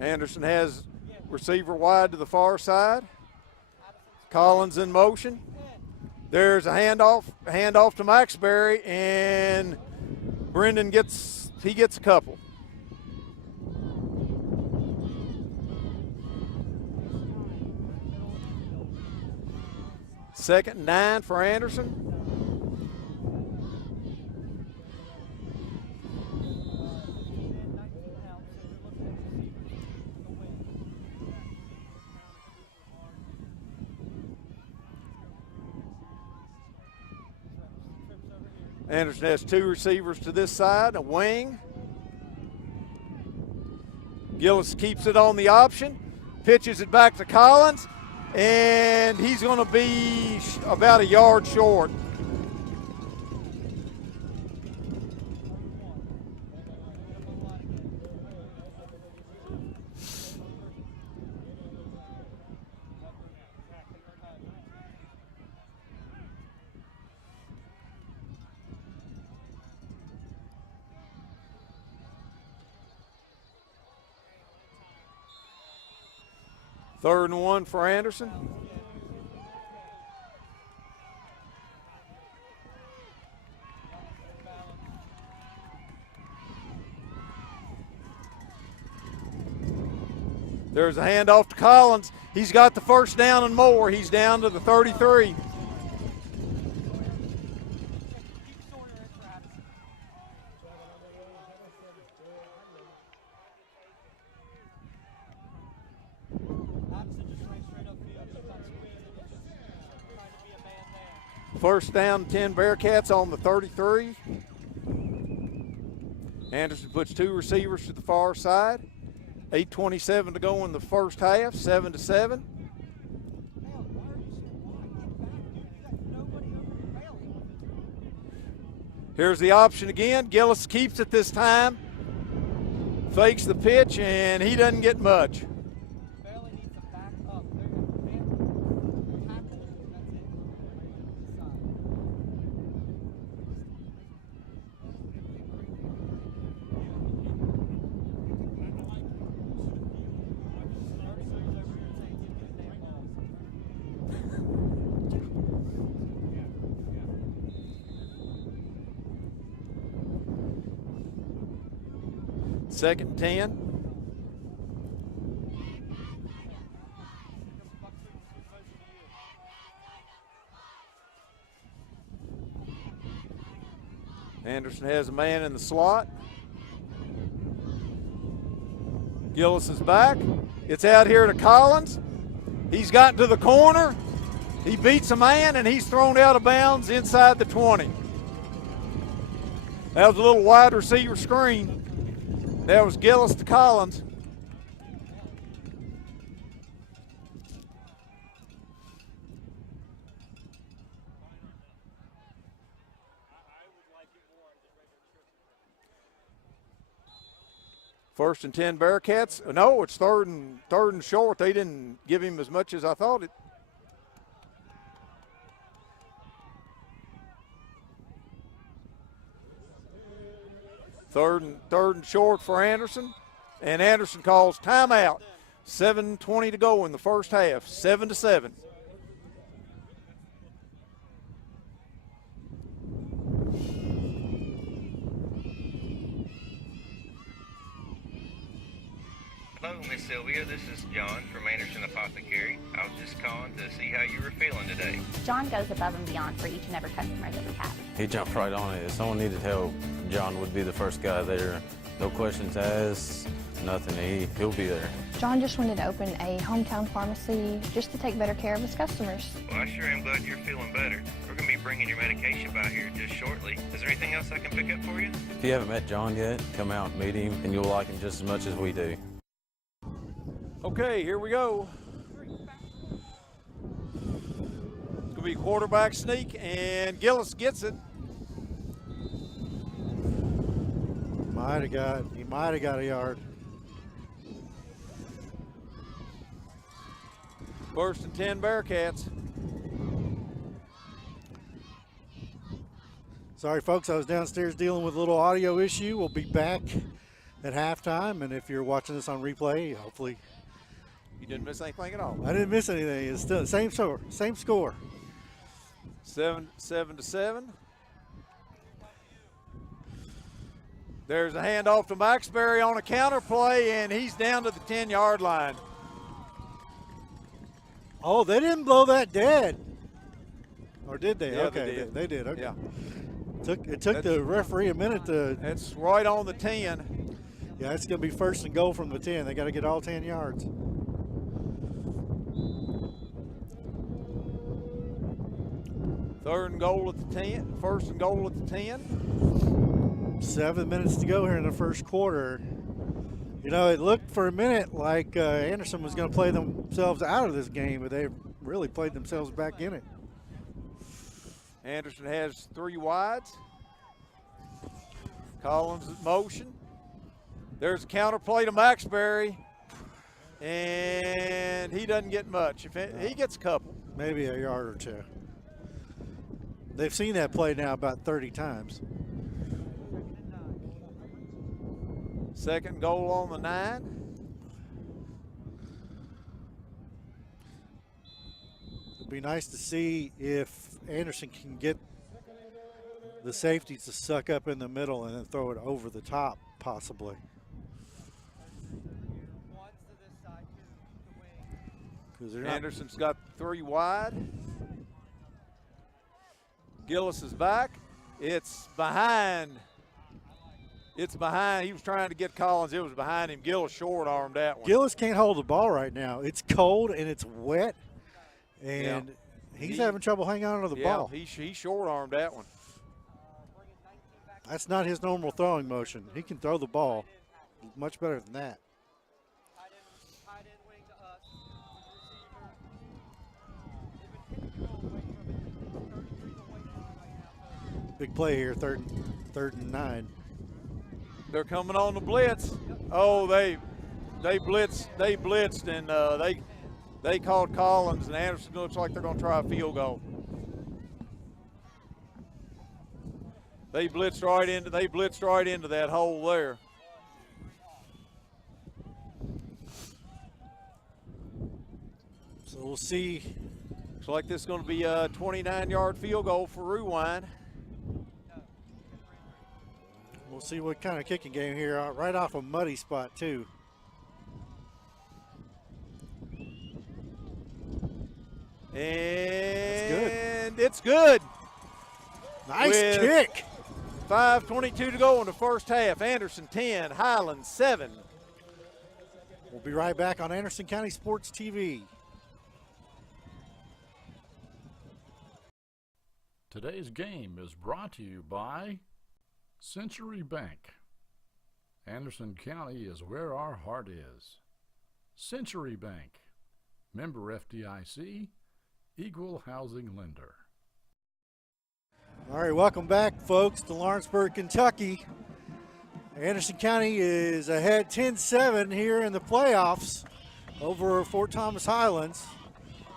Anderson has receiver wide to the far side. Collins in motion. There's a handoff to Maxbury, and Brendan gets a couple. Second and 9 for Anderson. Anderson has 2 receivers to this side, a wing. Gillis keeps it on the option, pitches it back to Collins, and he's going to be about a yard short. Third and 1 for Anderson. There's a handoff to Collins. He's got the first down and more. He's down to the 33. First down, 10 Bearcats on the 33. Anderson puts 2 receivers to the far side. 8:27 to go in the first half, 7-7. Here's the option again. Gillis keeps it this time. Fakes the pitch, and he doesn't get much. Second and 10. Anderson has a man in the slot. Gillis is back. It's out here to Collins. He's gotten to the corner. He beats a man, and he's thrown out of bounds inside the 20. That was a little wide receiver screen. That was Gillis to Collins. First and 10 Bearcats. No, it's third and short. They didn't give him as much as I thought it. Third and short for Anderson, and Anderson calls timeout. 7:20 to go in the first half, 7-7. Hello, Miss Sylvia. This is John from Anderson Apothecary. I was just calling to see how you were feeling today. John goes above and beyond for each and every customer that we have. He jumped right on it. If someone needed help, John would be the first guy there. No questions asked, nothing. He'll be there. John just wanted to open a hometown pharmacy just to take better care of his customers. Well, I sure am glad you're feeling better. We're going to be bringing your medication by here just shortly. Is there anything else I can pick up for you? If you haven't met John yet, come out and meet him, and you'll like him just as much as we do. Okay, here we go. It's going to be quarterback sneak, and Gillis gets it. He might have got a yard. First and 10 Bearcats. Sorry, folks, I was downstairs dealing with a little audio issue. We'll be back at halftime, and if you're watching this on replay, hopefully You didn't miss anything at all. I didn't miss anything. It's still the same score. Same score. 7-7. There's a handoff to Maxbury on a counter play, and he's down to the 10-yard line. Oh, they didn't blow that dead. Or did they? Yeah, okay, they did. Okay. Yeah. It took the referee a minute to. That's right on the 10. Yeah, it's going to be first and goal from the 10. They got to get all 10 yards. Third and goal at the 10. First and goal at the 10. 7 minutes to go here in the first quarter. You know, it looked for a minute like Anderson was going to play themselves out of this game, but they really played themselves back in it. Anderson has 3 wides. Collins in motion. There's a counter play to Maxbury, and he doesn't get much. He gets a couple. Maybe a yard or two. They've seen that play now about 30 times. Second goal on the 9. It'd be nice to see if Anderson can get the safeties to suck up in the middle and then throw it over the top, possibly. Anderson's got 3 wide. Gillis is back. It's behind. It's behind. He was trying to get Collins. It was behind him. Gillis short-armed that one. Gillis can't hold the ball right now. It's cold and it's wet, and he's having trouble hanging on to the ball. He short-armed that one. That's not his normal throwing motion. He can throw the ball much better than that. Big play here, third and 9. They're coming on the blitz. Oh, they blitzed, and they called Collins, and Anderson looks like they're going to try a field goal. They blitzed right into that hole there. So we'll see. Looks like this is going to be a 29-yard field goal for Rewind. We'll see what kind of kicking game here, right off a muddy spot too. And it's good. Nice kick. 5:22 to go in the first half. Anderson 10, Highlands 7. We'll be right back on Anderson County Sports TV. Today's game is brought to you by Century Bank. Anderson County is where our heart is. Century Bank, member FDIC, equal housing lender. All right, welcome back, folks, to Lawrenceburg, Kentucky. Anderson County is ahead 10-7 here in the playoffs over Fort Thomas Highlands.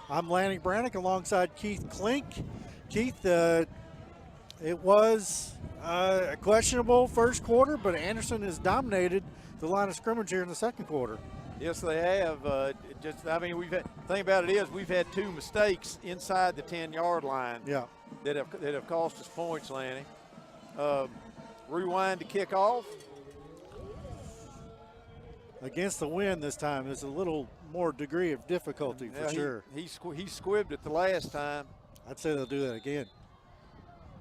I'm Lanny Brannick alongside Keith Klink. Keith, it was a questionable first quarter, but Anderson has dominated the line of scrimmage here in the second quarter. Yes, they have. Thing about it is we've had 2 mistakes inside the 10-yard line. Yeah. That have cost us points, Lanny. Rewind to kick off. against the wind this time. There's a little more degree of difficulty for sure. He squibbed it the last time. I'd say they'll do that again.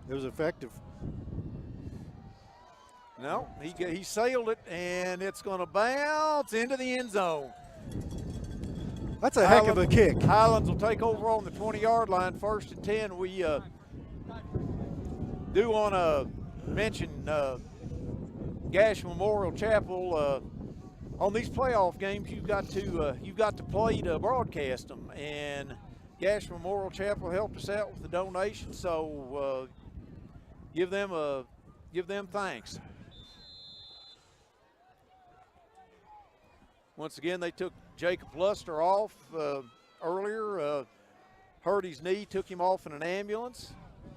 It was effective. No, he sailed it, and it's going to bounce into the end zone. That's a heck of a kick. Highlands will take over on the 20-yard line, 1st and 10. We do want to mention Gash Memorial Chapel. On these playoff games, you've got to play to broadcast them, and Gash Memorial Chapel helped us out with the donation. So give them thanks. Once again, they took Jacob Luster off earlier. Hurt his knee, took him off in an ambulance.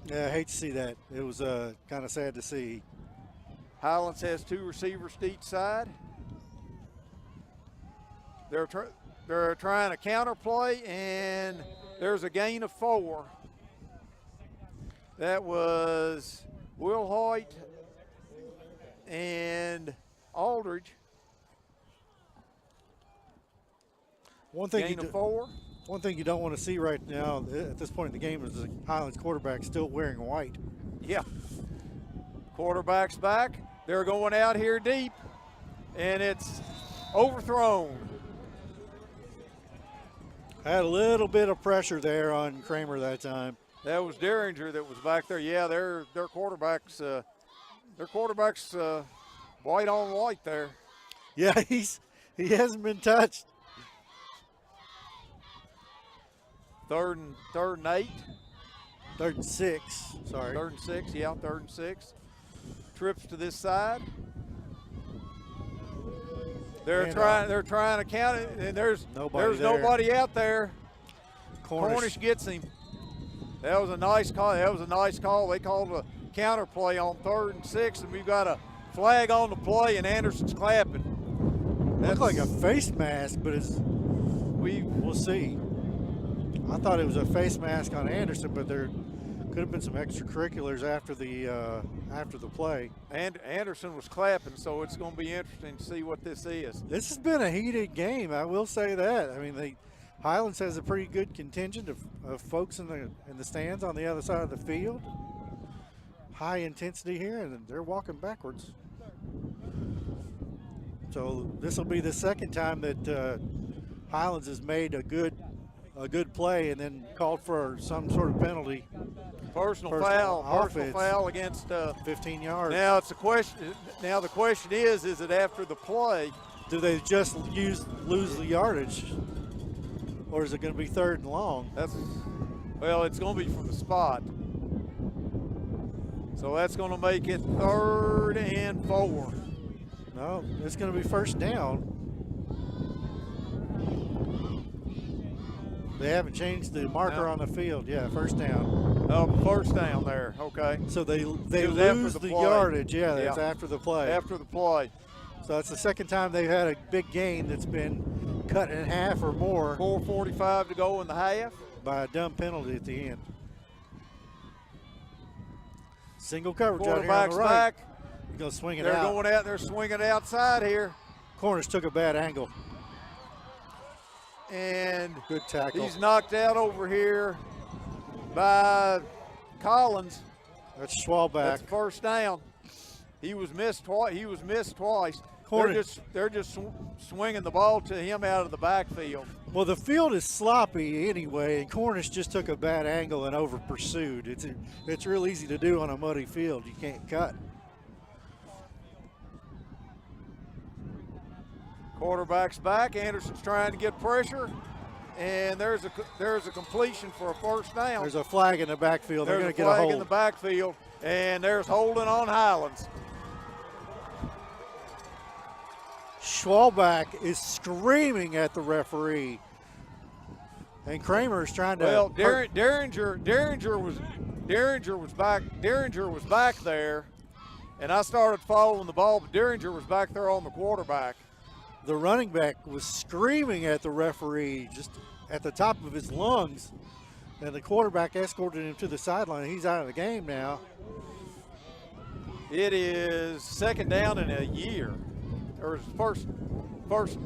Yeah, I hate to see that. It was kind of sad to see. Highlands has 2 receivers to each side. They're trying to counterplay, and there's a gain of 4. That was Will Hoyt and Aldridge. Gain of 4. One thing you don't want to see right now at this point in the game is the Highlands quarterback still wearing white. Yeah. Quarterback's back. They're going out here deep, and it's overthrown. I had a little bit of pressure there on Kramer that time. That was Derringer that was back there. Yeah, their quarterback's white on white there. Yeah, he hasn't been touched. Third and 8. 3rd and 6. Sorry. 3rd and 6. Yeah, 3rd and 6. Trips to this side. They're trying to count it, and there's nobody out there. Cornish gets him. That was a nice call. They called a counter play on 3rd and 6, and we've got a flag on the play, and Anderson's clapping. Looked like a face mask, but we'll see. I thought it was a face mask on Anderson, but there could have been some extracurriculars after the play. And Anderson was clapping, so it's going to be interesting to see what this is. This has been a heated game, I will say that. I mean, Highlands has a pretty good contingent of folks in the stands on the other side of the field. High intensity here, and they're walking backwards. So this will be the second time that Highlands has made a good play and then called for some sort of penalty. Personal foul against 15 yards. Now it's a question. Now the question is it after the play? Do they just lose the yardage, or is it going to be 3rd and long? Well, it's going to be from the spot. So that's going to make it 3rd and 4. No, it's going to be 1st down. They haven't changed the marker on the field. Yeah, 1st down. Oh, 1st down there. Okay. So they lose the yardage. Yeah, that's after the play. After the play. So that's the second time they've had a big gain that's been cut in half or more. 4:45 to go in the half. By a dumb penalty at the end. Single coverage out here on the right. Back. He's going to swing it out. They're going out. They're swinging outside here. Cornish took a bad angle. And good tackle. He's knocked out over here by Collins. That's Schwalbach. That's 1st down. He was missed twice. They're just swinging the ball to him out of the backfield. Well, the field is sloppy anyway, and Cornish just took a bad angle and over pursued. It's real easy to do on a muddy field. You can't cut. Quarterback's back. Anderson's trying to get pressure, and there's a completion for a 1st down. There's a flag in the backfield. They're going to get a hold. There's a flag in the backfield, and there's holding on Highlands. Schwalbach is screaming at the referee, and Kramer is trying to. Well, Derringer was back there, and I started following the ball, but Derringer was back there on the quarterback. The running back was screaming at the referee just at the top of his lungs, and the quarterback escorted him to the sideline. He's out of the game now. It is 2nd down in a year, or First.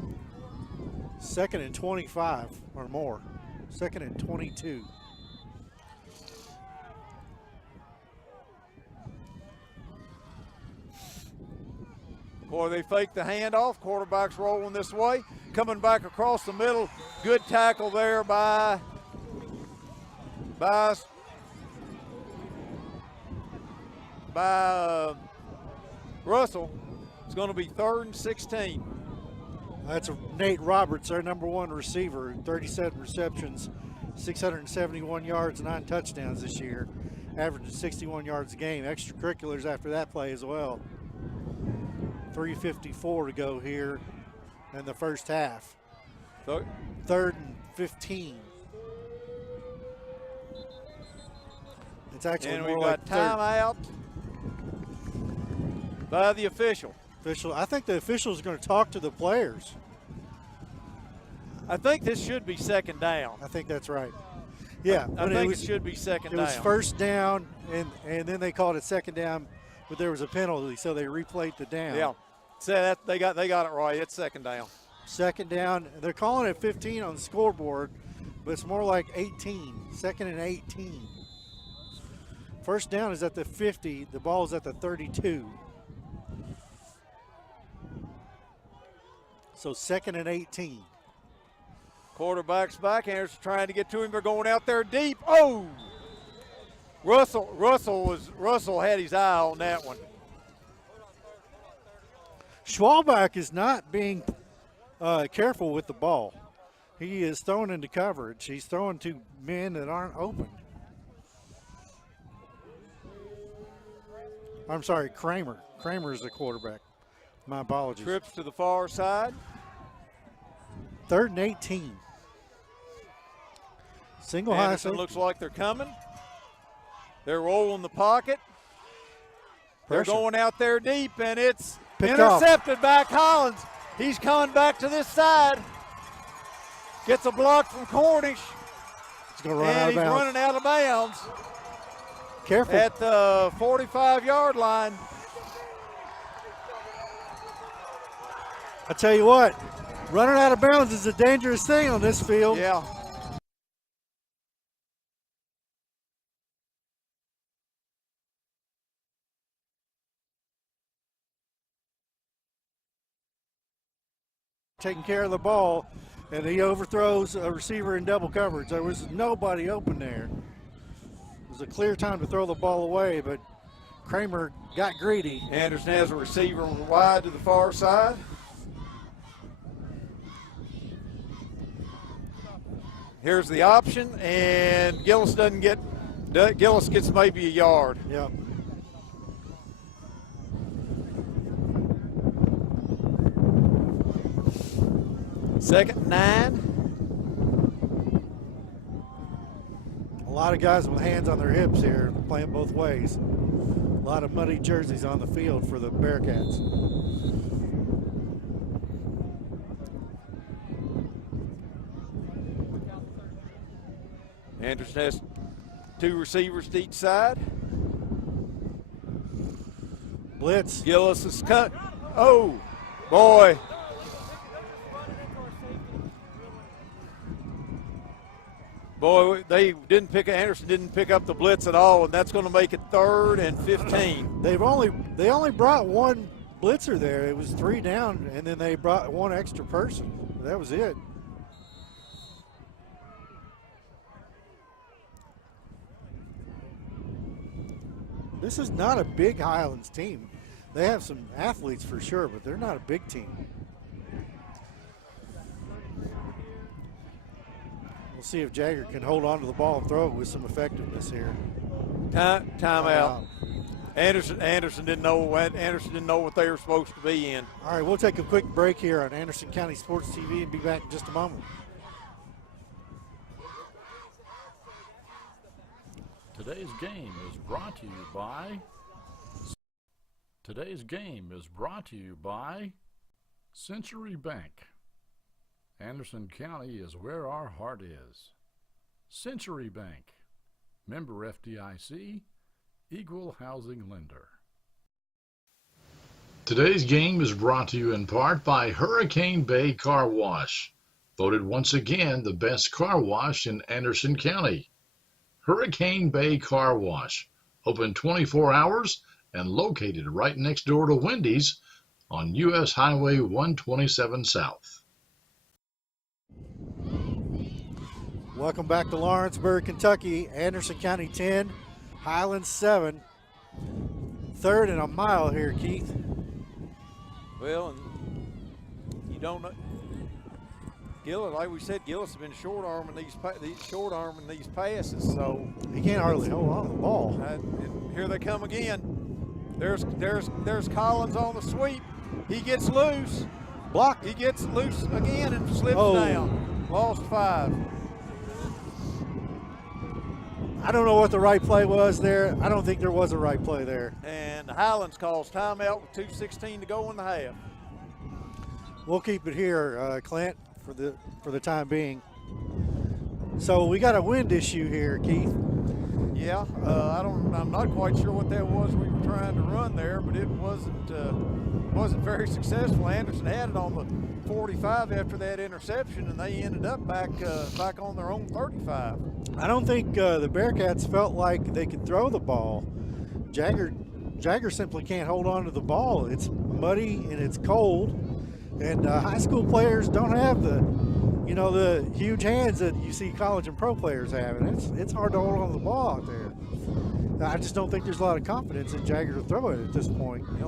2nd and 25 or more. 2nd and 22. Boy, they fake the handoff. Quarterback's rolling this way. Coming back across the middle. Good tackle there by Russell. It's going to be 3rd and 16. That's Nate Roberts, our number 1 receiver, 37 receptions, 671 yards, 9 touchdowns this year, averaging 61 yards a game. Extracurriculars after that play as well. 3:54 to go here in the first half. 3rd and 15. It's actually and more we like got timeout by the official. I think the official is going to talk to the players. I think this should be 2nd down. I think that's right. Yeah, I think it should be 2nd down. It was 1st down, and then they called it 2nd down, but there was a penalty, so they replayed the down. Yeah, so that they got it right. It's 2nd down. 2nd down. They're calling it 15 on the scoreboard, but it's more like 18. 2nd and 18. 1st down is at the 50. The ball is at the 32. So 2nd and 18. Quarterback's back. Anderson trying to get to him. They're going out there deep. Oh! Russell had his eye on that one. Schwalbach is not being careful with the ball. He is throwing into coverage. He's throwing to men that aren't open. I'm sorry, Kramer. Kramer is the quarterback. My apologies. Trips to the far side. 3rd and 18. Single high. Anderson looks like they're coming. They're rolling the pocket. They're going out there deep, and it's intercepted by Collins. He's coming back to this side. Gets a block from Cornish. He's going to run out of bounds. He's running out of bounds. Careful. At the 45-yard line. I tell you what, running out of bounds is a dangerous thing on this field. Yeah. Taking care of the ball, and he overthrows a receiver in double coverage. There was nobody open there. It was a clear time to throw the ball away, but Kramer got greedy. Anderson has a receiver wide to the far side. Here's the option, and Gillis Gillis gets maybe a yard. Yep. Second and 9. A lot of guys with hands on their hips here, playing both ways. A lot of muddy jerseys on the field for the Bearcats. Anderson has 2 receivers to each side. Blitz. Gillis is cut. Oh, boy. Boy, Anderson didn't pick up the blitz at all, and that's going to make it 3rd and 15. They only brought 1 blitzer there. It was 3 down, and then they brought 1 extra person. That was it. This is not a big Highlands team. They have some athletes for sure, but they're not a big team. We'll see if Jagger can hold on to the ball and throw it with some effectiveness here. Timeout. Anderson didn't know what they were supposed to be in. All right, we'll take a quick break here on Anderson County Sports TV and be back in just a moment. Today's game is brought to you by Century Bank. Anderson County is where our heart is. Century Bank, member FDIC, equal housing lender. Today's game is brought to you in part by Hurricane Bay Car Wash, voted once again the best car wash in Anderson County. Hurricane Bay Car Wash, open 24 hours and located right next door to Wendy's on US Highway 127 South. Welcome back to Lawrenceburg, Kentucky. Anderson County 10, Highlands 7. Third and a mile here, Keith. Well, and you don't know. Gillis, like we said, Gillis has been short arming these passes, so he can't hardly hold on to the ball. And here they come again. There's Collins on the sweep. He gets loose. Blocked. He gets loose again and slips down. Lost 5. I don't know what the right play was there. I don't think there was a right play there. And Highlands calls timeout with 2:16 to go in the half. We'll keep it here, Clint, for the time being. So we got a wind issue here, Keith. Yeah, I'm not quite sure what that was we were trying to run there, but it wasn't very successful. Anderson had it on the 45 after that interception, and they ended up back on their own 35. I don't think the Bearcats felt like they could throw the ball. Jagger simply can't hold on to the ball. It's muddy and it's cold, and high school players don't have the huge hands that you see college and pro players have, and it's hard to hold on to the ball out there. I just don't think there's a lot of confidence in Jagger to throw it at this point. I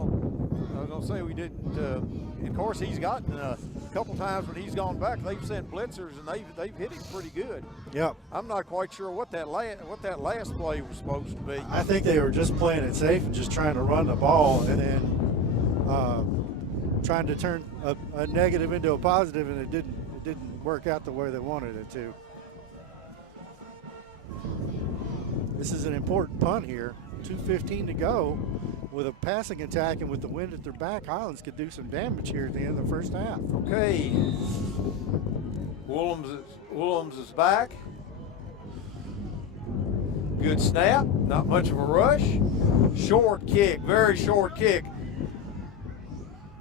was going to say we didn't. Of course, he's gotten a couple times when he's gone back. They've sent blitzers and they've hit him pretty good. Yep. I'm not quite sure what that last play was supposed to be. I think they were just playing it safe and just trying to run the ball, and then trying to turn a negative into a positive, and it didn't work out the way they wanted it to. This is an important punt here. 2:15 to go. With a passing attack and with the wind at their back, Highlands could do some damage here at the end of the first half. Okay. Willems is back. Good snap. Not much of a rush. Short kick. Very short kick.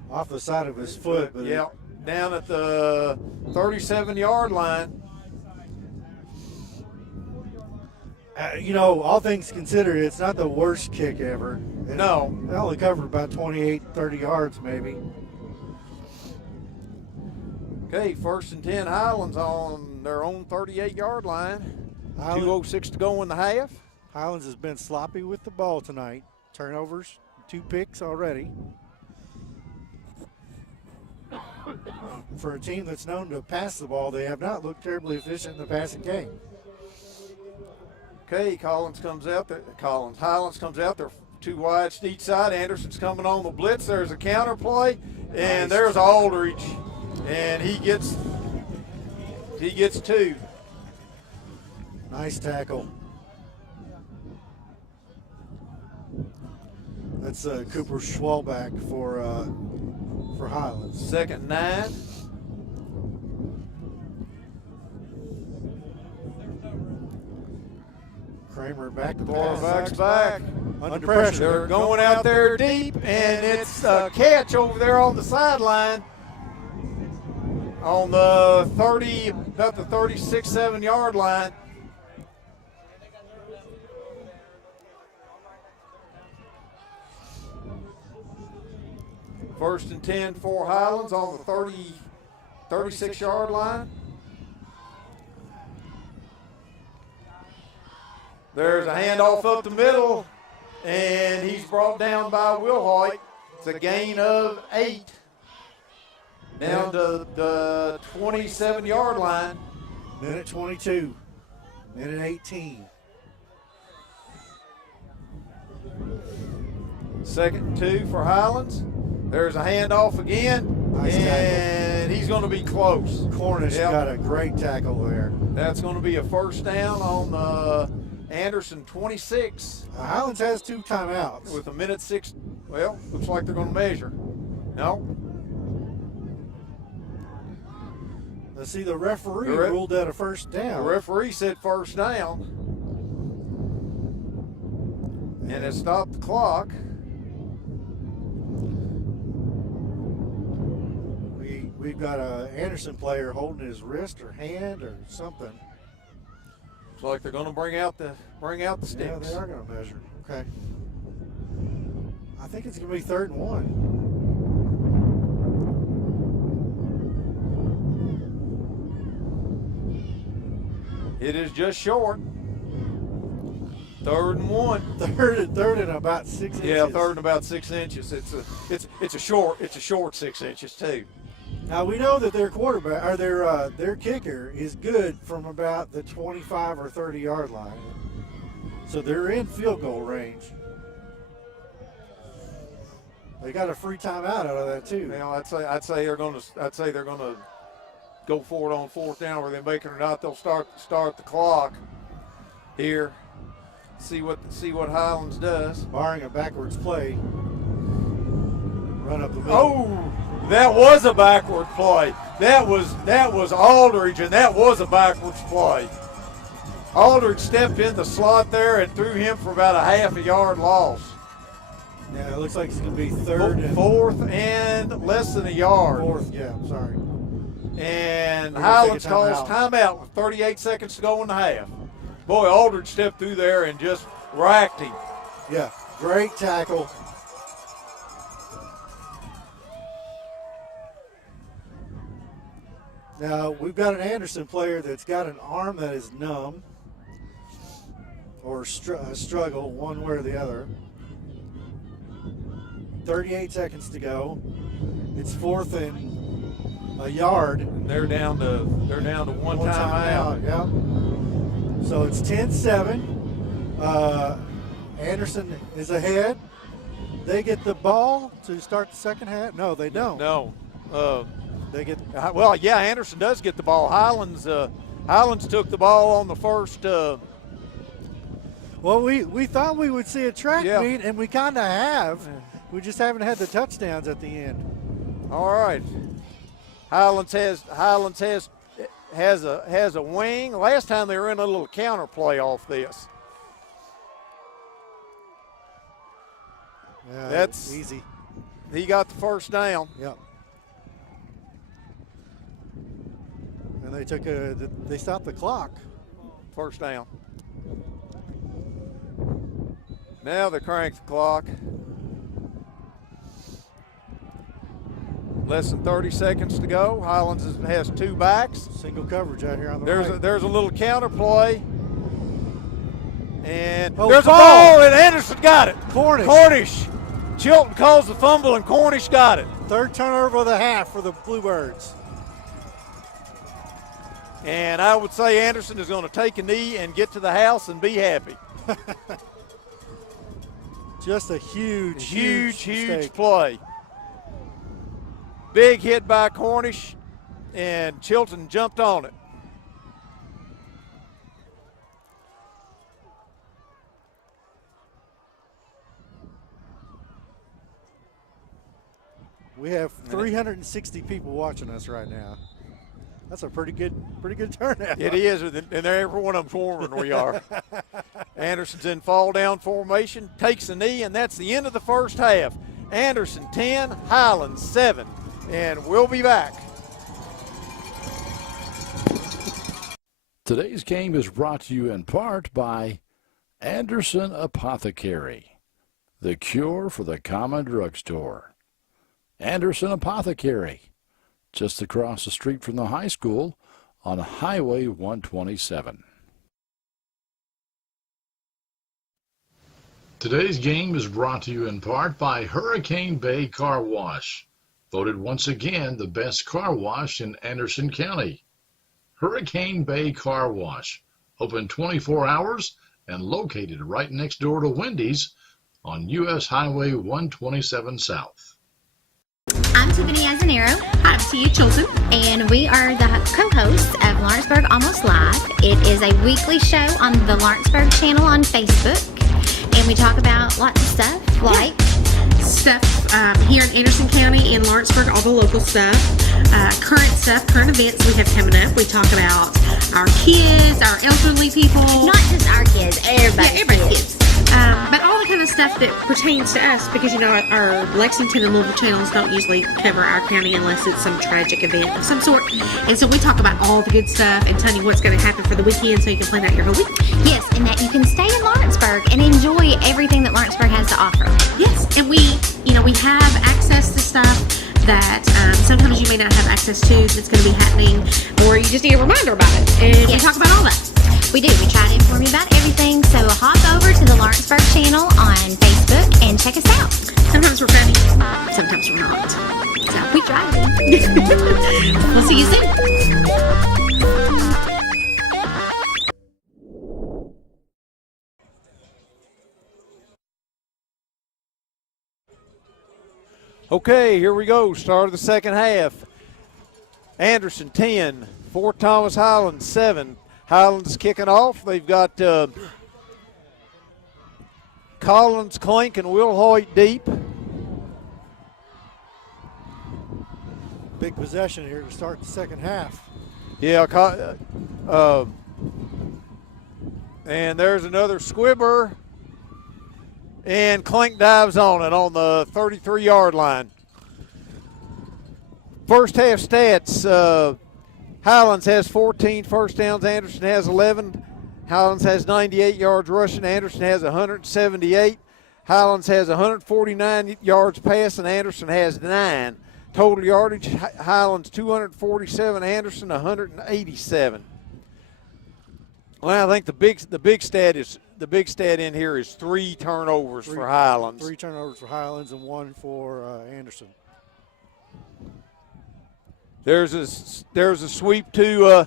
Off the side of his foot. But yeah. Down at the 37-yard line. All things considered, it's not the worst kick ever. No. They only covered about 28, 30 yards maybe. Okay, 1st and 10 Highlands on their own 38-yard line. 2:06 to go in the half. Highlands has been sloppy with the ball tonight. Turnovers, 2 picks already. For a team that's known to pass the ball, they have not looked terribly efficient in the passing game. Okay, Highlands comes out there. They're 2 wides to each side. Anderson's coming on the blitz. There's a counter play, and there's Aldridge, and he gets 2. Nice tackle. That's Cooper Schwalbach for Highlands. 2nd and 9. Kramer back to Quarterback's back. Under pressure. They're going out there deep, and it's a catch over there on the sideline on the 30, about the 36, 7-yard line. First and 10 for Highlands on the 36-yard line. There's a handoff up the middle, and he's brought down by Wilhoit. It's a gain of 8. Down to the 27-yard line. Minute 22. Minute 18. 2nd and 2 for Highlands. There's a handoff again, nice and tackle. He's going to be close. Cornish got a great tackle there. That's going to be a first down on the Anderson 26. Highlands has 2 timeouts. With a minute 6. Well, looks like they're going to measure. No. Let's see, the referee ruled that a first down. The referee said first down. And it stopped the clock. we've got a Anderson player holding his wrist or hand or something. Looks like they're going to bring out the sticks. Yeah, they are going to measure. Okay. I think it's going to be 3rd and 1. It is just short. 3rd and 1. Third and about 6 inches. Yeah, 3rd and about 6 inches. It's a short 6 inches too. Now we know that their quarterback or their kicker is good from about the 25 or 30 yard line, so they're in field goal range. They got a free timeout out of that too. Now I'd say they're going to go for it on 4th down. Whether they make it or not, they'll start the clock here. See what Highlands does. Barring a backwards play, run up the middle. Oh, that was a backward play. That was Aldridge, and that was a backwards play. Aldridge stepped in the slot there and threw him for about a half a yard loss. Yeah, it looks like it's going to be 3rd and 4th and less than a yard. 4th, yeah, I'm sorry. And Highlands calls timeout with 38 seconds to go in the half. Boy, Aldridge stepped through there and just racked him. Yeah, great tackle. Now, we've got an Anderson player that's got an arm that is numb or struggle one way or the other. 38 seconds to go. It's 4th and a yard. And they're down to one timeout. Yeah. So it's 10-7. Anderson is ahead. They get the ball to start the second half. No, they don't. No. They get. Well, yeah, Anderson does get the ball. Highlands took the ball on the first. Well, we thought we would see a track Yeah. meet, and we kind of have. We just haven't had the touchdowns at the end. All right. Highlands has a wing. Last time they were in a little counter play off this. Yeah, That's easy. He got the first down. Yep. And they stopped the clock. First down. Now they crank the clock. Less than 30 seconds to go. Highlands has 2 backs. Single coverage out here on the right. There's a little counter play. And Oh, there's ball. a ball, and Anderson got it. Cornish. Chilton calls the fumble, and Cornish got it. 3rd turnover of the half for the Bluebirds. And I would say Anderson is going to take a knee and get to the house and be happy. Just a huge mistake. play. Big hit by Cornish, and Chilton jumped on it. We have 360 people watching us right now. That's a pretty good turnout. It is, and every one of them's warmer than we are. Anderson's in fall down formation, takes a knee, and that's the end of the first half. Anderson 10, Highlands 7, and we'll be back. Today's game is brought to you in part by Anderson Apothecary, the cure for the common drugstore. Anderson Apothecary, just across the street from the high school on Highway 127. Today's game is brought to you in part by Hurricane Bay Car Wash, voted once again the best car wash in Anderson County. Hurricane Bay Car Wash, open 24 hours and located right next door to Wendy's on U.S. Highway 127 South. I'm Tiffany Azanero. Hi to you, Chilton. And we are the co-hosts of Lawrenceburg Almost Live. It is a weekly show on the Lawrenceburg channel on Facebook. And we talk about lots of stuff like stuff here in Anderson County and Lawrenceburg, all the local stuff, current events we have coming up. We talk about our kids, our elderly people. not just our kids, everybody's everybody's kids. But all the kind of stuff that pertains to us because, you know, our Lexington and Louisville channels don't usually cover our county unless it's some tragic event of some sort. And so we talk about all the good stuff and tell you what's going to happen for the weekend so you can plan out your whole week. Yes, and that you can stay in Lawrenceburg and enjoy everything that Lawrenceburg has to offer. Yes, and we have access to stuff that sometimes you may not have access to that's going to be happening, or you just need a reminder about it. And we talk about all that. We do. We try to inform you about everything. So hop over to the Lawrenceburg channel on Facebook and check us out. Sometimes we're funny, sometimes we're not. So we try to. We'll see you soon. Okay, here we go. Start of the second half. Anderson 10, Fort Thomas Highlands 7. Highlands kicking off. They've got Collins, Klink, and Will Hoyt deep. Big possession here to start the second half. Yeah, and there's another squibber. And Klink dives on it on the 33-yard line. First half stats, Highlands has 14 first downs. Anderson has 11. Highlands has 98 yards rushing. Anderson has 178. Highlands has 149 yards passing. Anderson has 9. Total yardage, Highlands 247. Anderson 187. Well, I think the big stat in here is 3 turnovers for Highlands. 3 turnovers for Highlands and 1 for Anderson. There's a sweep to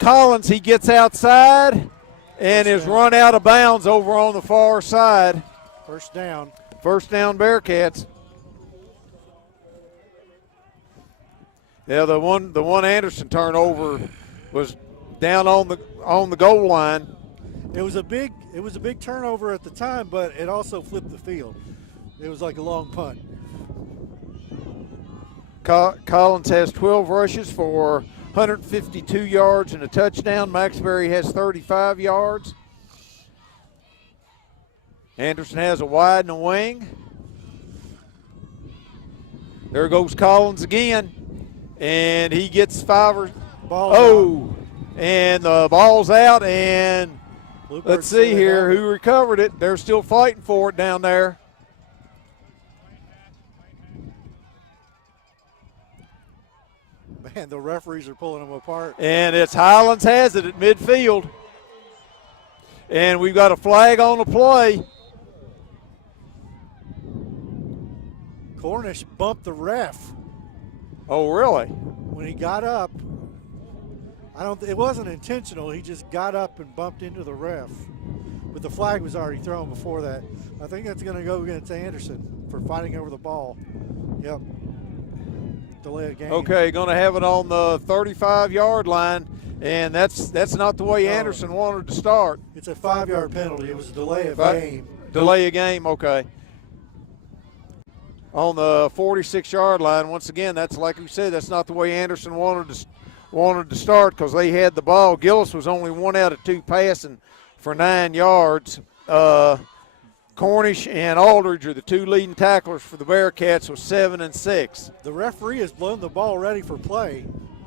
Collins. He gets outside and is run out of bounds over on the far side. First down. First down, Bearcats. Yeah, the one Anderson turnover was down on the goal line. It was a big turnover at the time, but it also flipped the field. It was like a long punt. Collins has 12 rushes for 152 yards and a touchdown. Maxbury has 35 yards. Anderson has a wide and a wing. There goes Collins again, and he gets 5 or and the ball's out, and let's see here who recovered it. They're still fighting for it down there. Man, the referees are pulling them apart. And it's Highlands has it at midfield. And we've got a flag on the play. Cornish bumped the ref. Oh, really? When he got up, it wasn't intentional. He just got up and bumped into the ref. But the flag was already thrown before that. I think that's going to go against Anderson for fighting over the ball. Yep. Delay of game. Okay, going to have it on the 35-yard line, and that's not the way Anderson wanted to start. It's a 5-yard penalty. It was a delay of game. Delay of game, okay. On the 46-yard line, once again, that's like we said, that's not the way Anderson wanted to start because they had the ball. Gillis was only 1 out of 2 passing for 9 yards. Cornish and Aldridge are the 2 leading tacklers for the Bearcats with 7 and 6. The referee has blown the ball ready for play,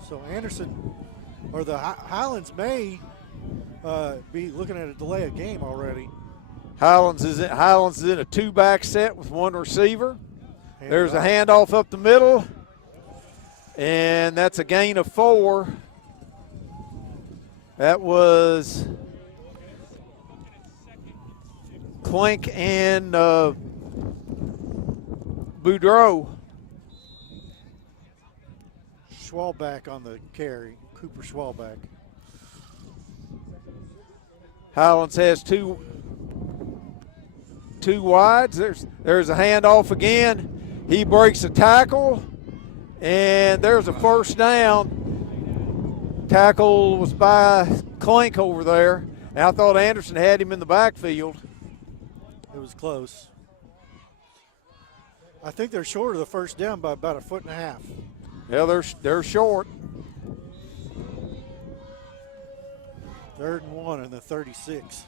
so Anderson or the Highlands may be looking at a delay of game already. Highlands is in a 2-back set with 1 receiver. There's a handoff up the middle, and that's a gain of 4. That was Klink and Boudreau. Schwalbach on the carry, Cooper Schwalbach. Highlands has two wides. There's a handoff again. He breaks a tackle, and there's a first down. Tackle was by Klink over there. And I thought Anderson had him in the backfield. It was close. I think they're short of the first down by about 1.5 feet. Yeah, they're short. 3rd and 1 in the 36.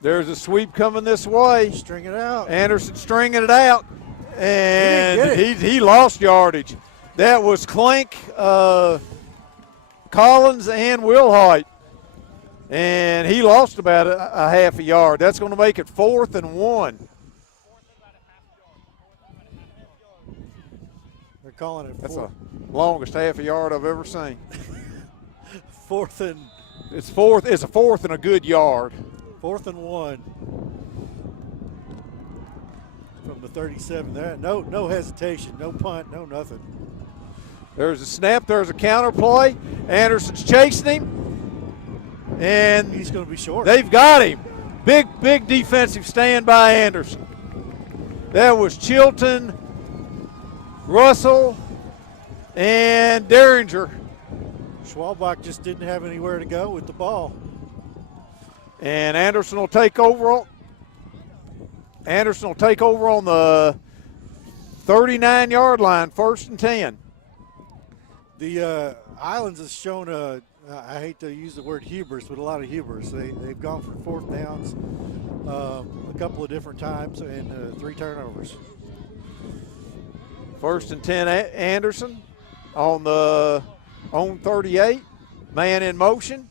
There's a sweep coming this way. String it out. Anderson stringing it out, and He didn't get he lost yardage. That was Clink, Collins, and Wilhite. And he lost about a half a yard. That's going to make it 4th and 1. They're calling it That's fourth. the longest half a yard I've ever seen. 4th and It's 4th. It's a 4th and a good yard. 4th and 1 from the 37. There, no hesitation, no punt, no nothing. There's a snap. There's a counter play. Anderson's chasing him. And He's going to be short. they've got him. Big defensive stand by Anderson. That was Chilton, Russell, and Derringer. Schwalbach just didn't have anywhere to go with the ball. And Anderson will take over. Anderson will take over on the 39-yard line, 1st and 10. The Highlands has shown I hate to use the word hubris, but a lot of hubris. They've gone for 4th downs a couple of different times and 3 turnovers. 1st and 10, Anderson on the 38, man in motion.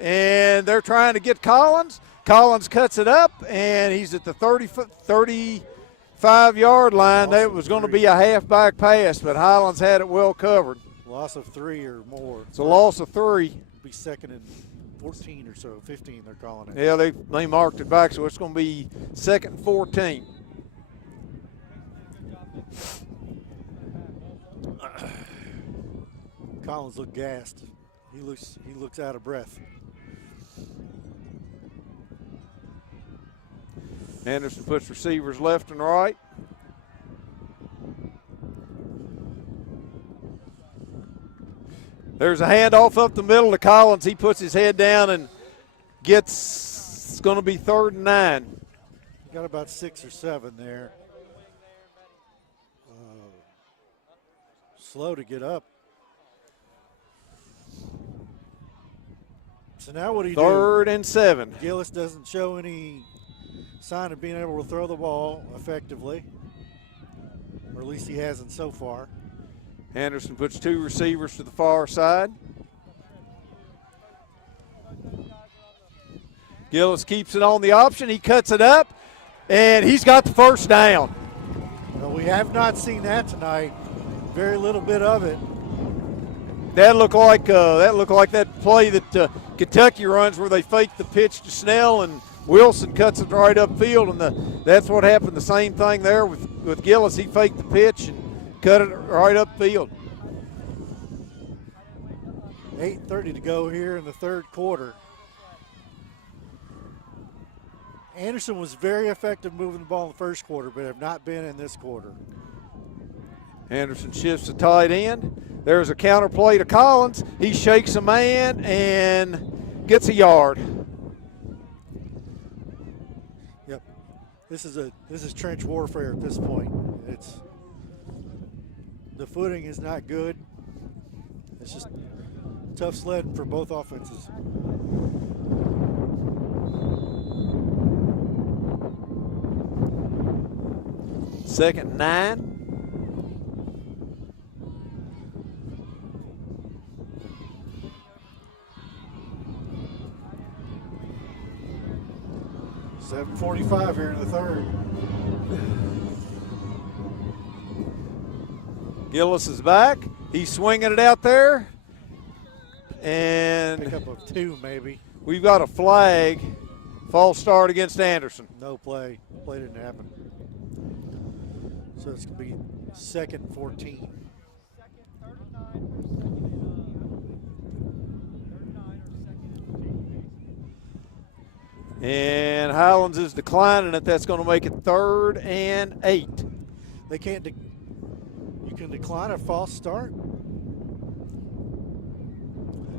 And they're trying to get Collins. Collins cuts it up, and he's at the 35-yard line. That was going to be a halfback pass, but Highlands had it well covered. Loss of 3 or more. It's a loss of 3. Be 2nd and 14 or so, 15 they're calling it. Yeah, they marked it back, so it's going to be 2nd and 14. Collins looked gassed. He looks out of breath. Anderson puts receivers left and right. There's a handoff up the middle to Collins. He puts his head down and it's going to be 3rd and 9. Got about 6 or 7 there. Slow to get up. So now what do you do? 3rd and 7. Gillis doesn't show any sign of being able to throw the ball effectively, or at least he hasn't so far. Anderson puts 2 receivers to the far side. Gillis keeps it on the option. He cuts it up, and he's got the 1st down. Well, we have not seen that tonight. Very little bit of it. That looked like that play that Kentucky runs where they fake the pitch to Snell and Wilson cuts it right upfield, and that's what happened. The same thing there with Gillis. He faked the pitch and cut it right upfield. 8:30 to go here in the 3rd quarter. Anderson was very effective moving the ball in the 1st quarter, but have not been in this quarter. Anderson shifts to tight end. There's a counter play to Collins. He shakes a man and gets a yard. Yep. This is trench warfare at this point. The footing is not good. It's just tough sledding for both offenses. Second and 9. .45 here in the 3rd. Gillis is back. He's swinging it out there. And Pick up of 2 maybe. we've got a flag. False start against Anderson. No play. Play didn't happen. So it's going to be 2nd and 14. And Highlands is declining it. That's going to make it 3rd and 8. They can't. You can decline a false start.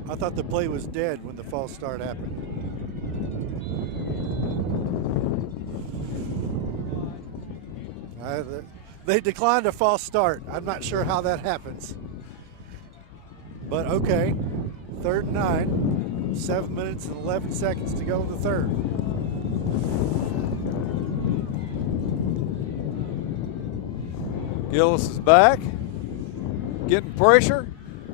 I thought the play was dead when the false start happened. They declined a false start. I'm not sure how that happens. But okay, 3rd and 9. 7 minutes and 11 seconds to go in the third. Gillis is back, getting pressure.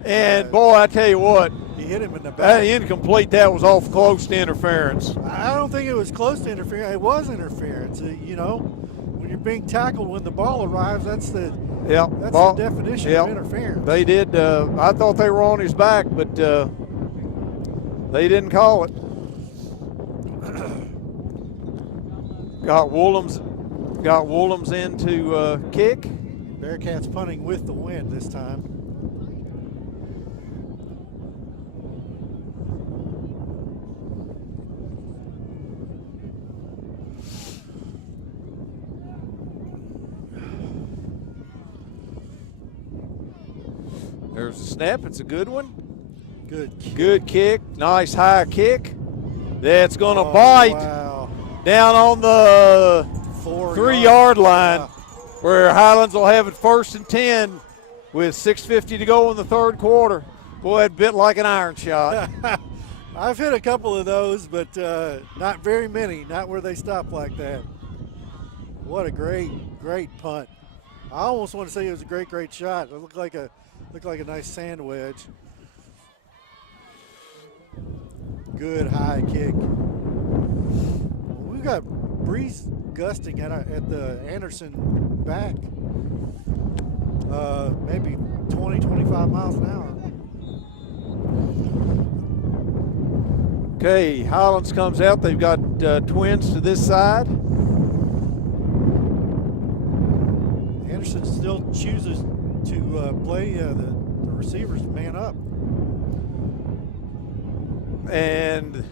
And, boy, I tell you what. He hit him in the back. That incomplete, that was awful close to interference. I don't think it was close to interference. It was interference. You know, when you're being tackled when the ball arrives, that's the definition of interference. They did. I thought they were on his back, but they didn't call it. Got Woolham's into kick. Bearcats punting with the wind this time. There's a snap. It's a good one. Good kick. Nice high kick. That's going to bite down on the 3-yard line, where Highlands will have it 1st and 10 with 6:50 to go in the third quarter. Boy, it bit like an iron shot. I've hit a couple of those, but not very many. Not where they stop like that. What a great punt. I almost want to say it was a great shot. It looked like a nice sand wedge. Good high kick. We've got breeze gusting at the Anderson back. Maybe 20, 25 miles an hour. Okay, Highlands comes out. They've got twins to this side. Anderson still chooses to play the receivers man up. And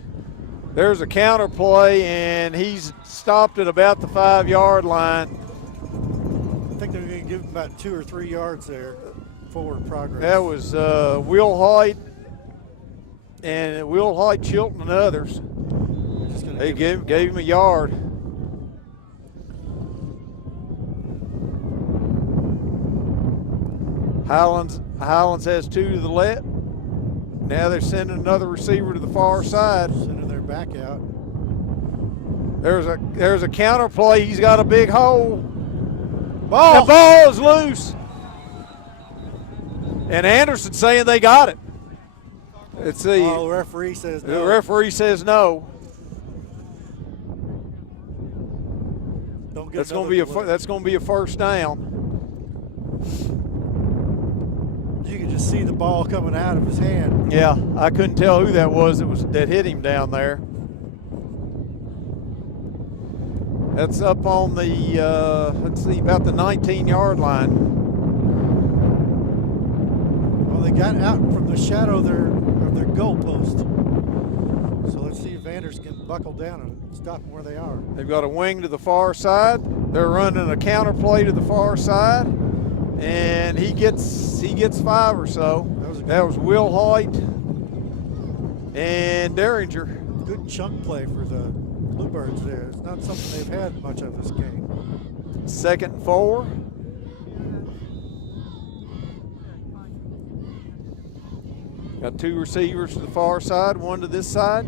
there's a counter play, and he's stopped at about the 5-yard line. I think they're going to give him about 2 or 3 yards there, forward progress. That was Will Hoyt, Chilton, and others. They gave him a yard. Highlands has 2 to the left. Now they're sending another receiver to the far side. Sending their back out. There's a counter play. He's got a big hole. The ball is loose. And Anderson saying they got it. Let's see. The referee says no. The referee says no. That's going to be a first down. You could just see the ball coming out of his hand. Yeah, I couldn't tell who that was that hit him down there. That's up on the, about the 19-yard line. Well, they got out from the shadow of their goalpost. So let's see if Anders can buckle down and stop them where they are. They've got a wing to the far side. They're running a counter play to the far side, and he gets 5 or so. That was Will Hoyt and Derringer. Good chunk play for the Bluebirds there. It's not something they've had much of this game. 2nd and 4. Got 2 receivers to the far side, 1 to this side.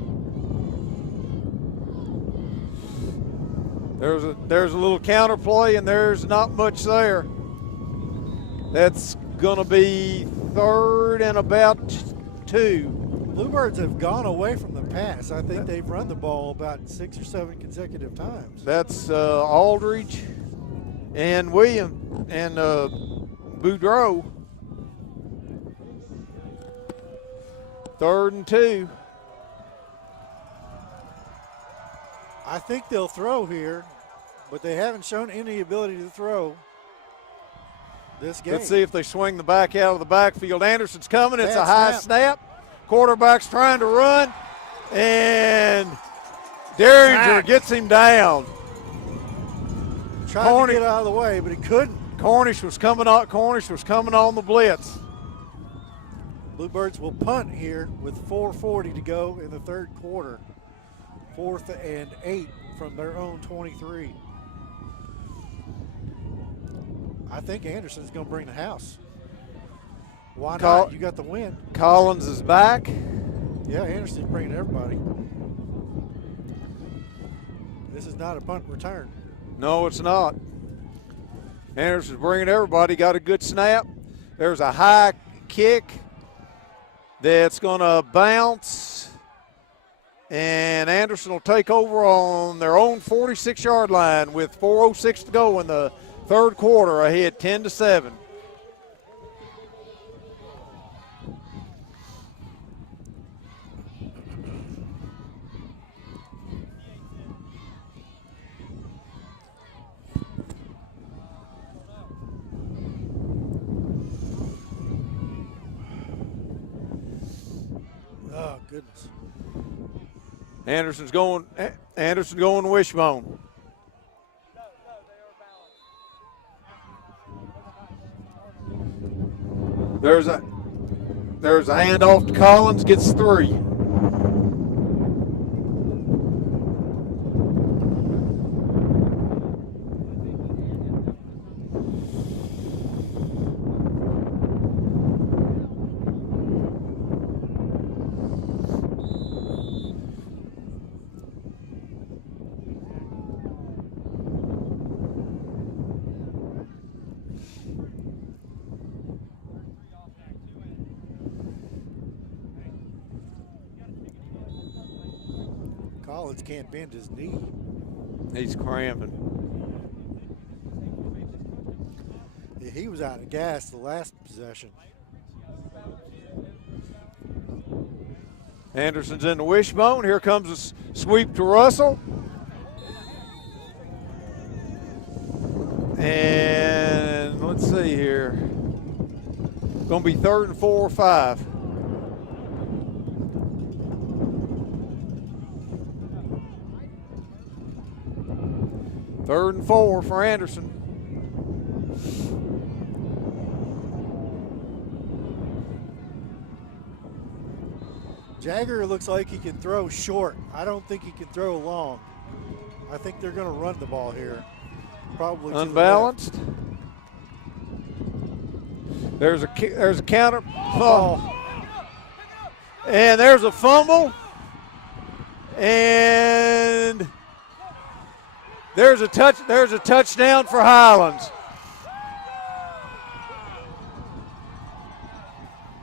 There's a little counter play, and there's not much there. That's going to be 3rd and about 2. Bluebirds have gone away from the pass. I think they've run the ball about 6 or 7 consecutive times. That's Aldridge and William and Boudreaux. 3rd and 2. I think they'll throw here, but they haven't shown any ability to throw this game. Let's see if they swing the back out of the backfield. Anderson's coming. It's a high snap. Quarterback's trying to run, and Derringer gets him down. Trying to get out of the way, but he couldn't. Cornish was coming on the blitz. Bluebirds will punt here with 4:40 to go in the third quarter. 4th and 8 from their own 23. I think Anderson's going to bring the house. Why not? You got the win. Collins is back. Yeah, Anderson's bringing everybody. This is not a punt return. No, it's not. Anderson's bringing everybody. Got a good snap. There's a high kick that's going to bounce. And Anderson will take over on their own 46-yard line with 4:06 to go in the third quarter, ahead 10-7. Oh, goodness. Anderson's going wishbone. There's a handoff to Collins, gets 3. Collins can't bend his knee. He's cramping. Yeah, he was out of gas the last possession. Anderson's in the wishbone. Here comes a sweep to Russell. And let's see here. Going to be 3rd and 4 or 5. Third and 4 for Anderson. Jagger looks like he can throw short. I don't think he can throw long. I think they're going to run the ball here. Probably Unbalanced. There's a counter. Oh. And there's a fumble. And there's a touchdown for Highlands.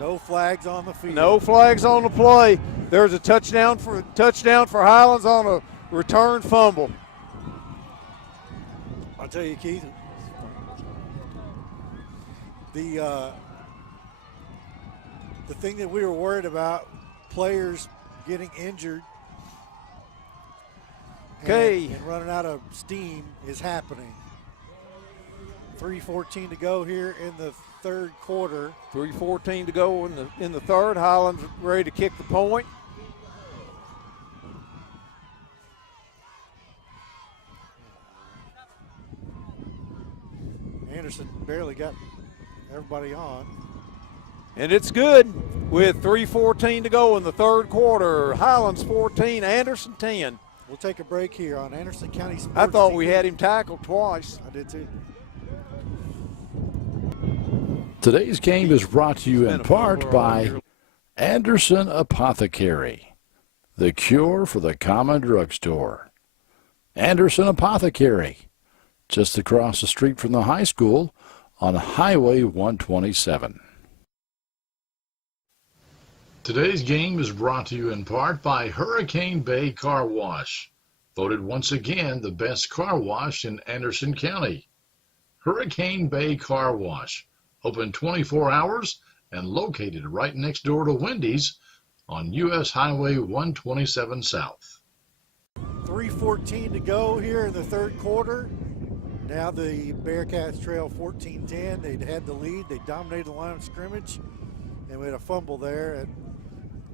No flags on the field. No flags on the play. There's a touchdown for Highlands on a return fumble. I'll tell you, Keith, the thing that we were worried about, players getting injured and running out of steam, is happening. 3:14 to go here in the third quarter. 3:14 to go in the third. Highlands ready to kick the point. Anderson barely got everybody on. And it's good with 3:14 to go in the third quarter. Highlands 14, Anderson 10. We'll take a break here on Anderson County Sports I thought TV. we had him tackled twice. I did too. Today's game is brought to you in part by Anderson Apothecary, the cure for the common drugstore. Anderson Apothecary, just across the street from the high school on Highway 127. Today's game is brought to you in part by Hurricane Bay Car Wash, voted once again the best car wash in Anderson County. Hurricane Bay Car Wash, open 24 hours and located right next door to Wendy's on U.S. Highway 127 South. 3:14 to go here in the third quarter. Now the Bearcats trail 14-10. They'd had the lead. They dominated the line of scrimmage, and we had a fumble there. And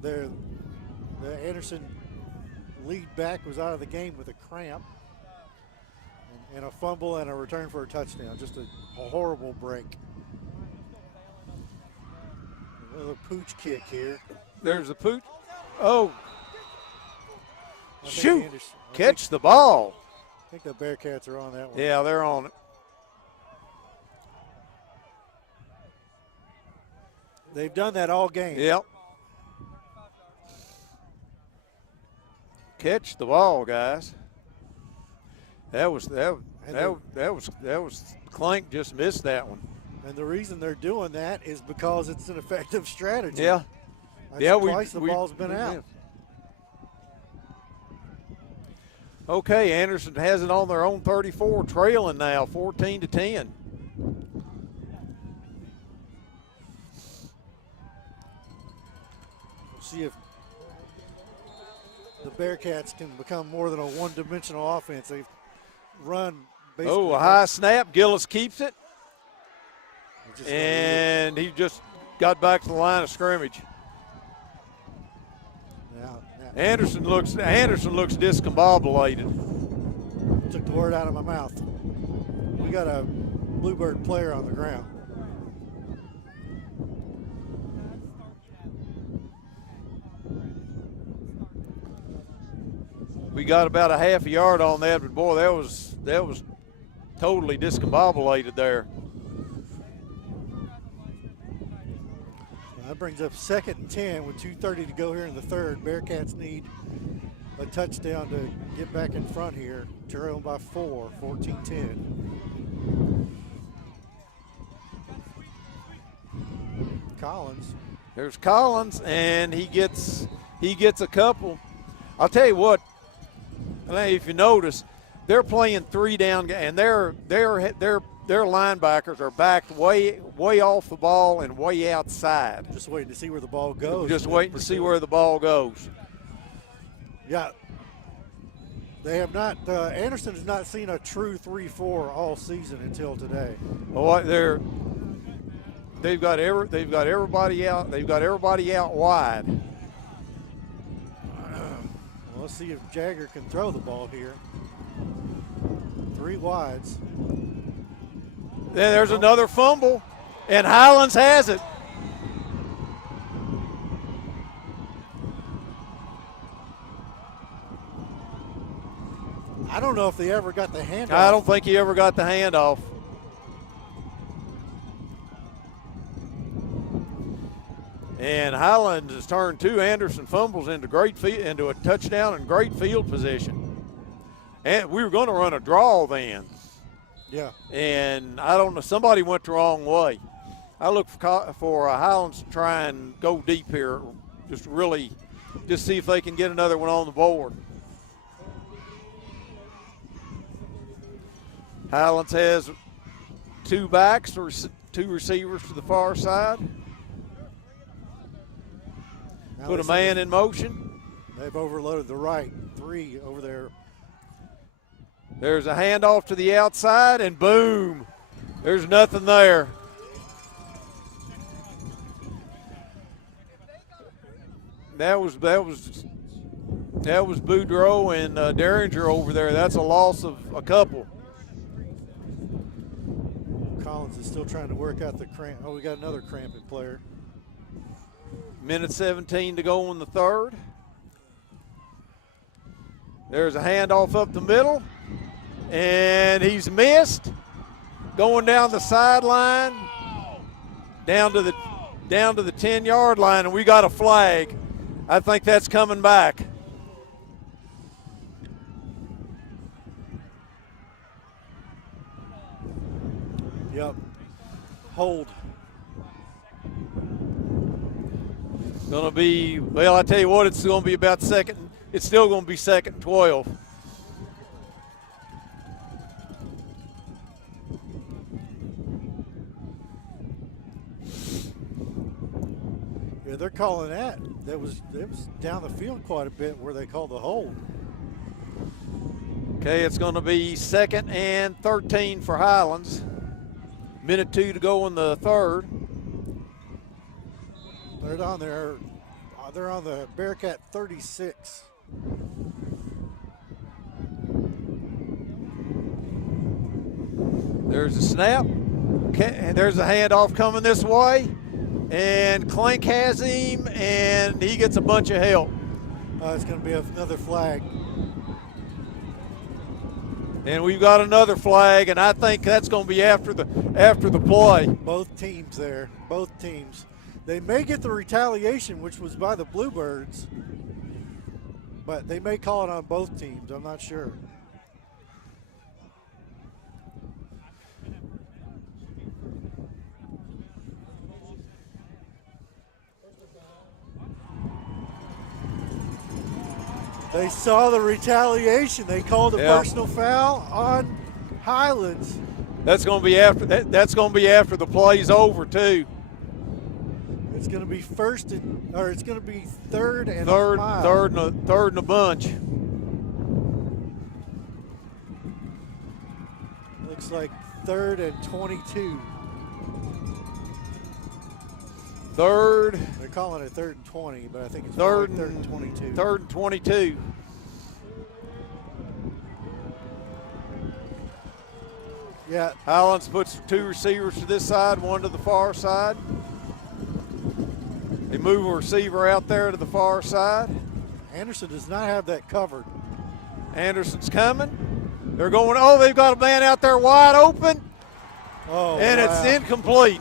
the Anderson lead back was out of the game with a cramp, and a fumble and a return for a touchdown. Just a horrible break. Another pooch kick here. There's a pooch. Oh. I think Shoot. I Catch the ball. think the Bearcats are on that one. Yeah, they're on it. They've done that all game. Yep. catch the ball, guys. That was Clank just missed that one. And the reason they're doing that is because it's an effective strategy. Yeah. Twice the ball's been out. Yeah. Okay, Anderson has it on their own 34, trailing now, 14-10. We'll see if the Bearcats can become more than a one-dimensional offense. They've run basically. Oh, a high snap. Gillis keeps it. And he just got back to the line of scrimmage. Now. Anderson looks discombobulated. Took the word out of my mouth. We got a Bluebird player on the ground. We got about a half a yard on that, but boy, that was totally discombobulated there. That brings up 2nd and 10 with 2:30 to go here in the third. Bearcats need a touchdown to get back in front here. Trailing by 4, 14-10. Collins. There's Collins, and he gets a couple. I'll tell you what. If you notice, they're playing 3 down, and their linebackers are backed way off the ball and way outside. Just waiting to see where the ball goes. Just waiting to see where the ball goes. Yeah. They have not. Anderson has not seen a true 3-4 all season until today. Oh, they've got everybody out. They've got everybody out wide. Well, let's see if Jagger can throw the ball here. 3 wides. Then there's another fumble, and Highlands has it. I don't know if they ever got the handoff. I don't think he ever got the handoff. And Highlands has turned 2 Anderson fumbles into a touchdown and great field position. And we were going to run a draw then. Yeah. And I don't know, somebody went the wrong way. I look for Highlands to try and go deep here, just see if they can get another one on the board. Highlands has 2 backs or 2 receivers to the far side. Now Put a man in motion. They've overloaded the right. 3 over there. There's a handoff to the outside, and boom, there's nothing there. That was Boudreaux and Derringer over there. That's a loss of a couple. Collins is still trying to work out the cramp. Oh, we got another cramping player. Minute 17 to go in the third. There's a handoff up the middle, and he's missed. Going down the sideline, down to the 10-yard line, and we got a flag. I think that's coming back. Yep. Hold. Going to be, well, I tell you what, it's going to be about second. It's still going to be 2nd and 12. Yeah, they're calling that. It was down the field quite a bit where they called the hold. Okay, it's going to be 2nd and 13 for Highlands. Minute 2 to go in the third. They're down there. They're on the Bearcat 36. There's a snap. There's a handoff coming this way. And Clank has him, and he gets a bunch of help. It's going to be another flag. And we've got another flag, and I think that's going to be after the play. Both teams there. Both teams. They may get the retaliation, which was by the Bluebirds. But they may call it on both teams. I'm not sure. They saw the retaliation. They called a personal foul on Highlands. That's going to be after that's going to be after the play's over too. It's going to be it's going to be third and third and a bunch. Looks like 3rd and 22. Third. They're calling it 3rd and 20, but I think it's third and 22. 3rd and 22. Yeah. Highlands puts 2 receivers to this side, 1 to the far side. They move a receiver out there to the far side. Anderson does not have that covered. Anderson's coming. They're going, they've got a man out there wide open. Oh, and wow. It's incomplete.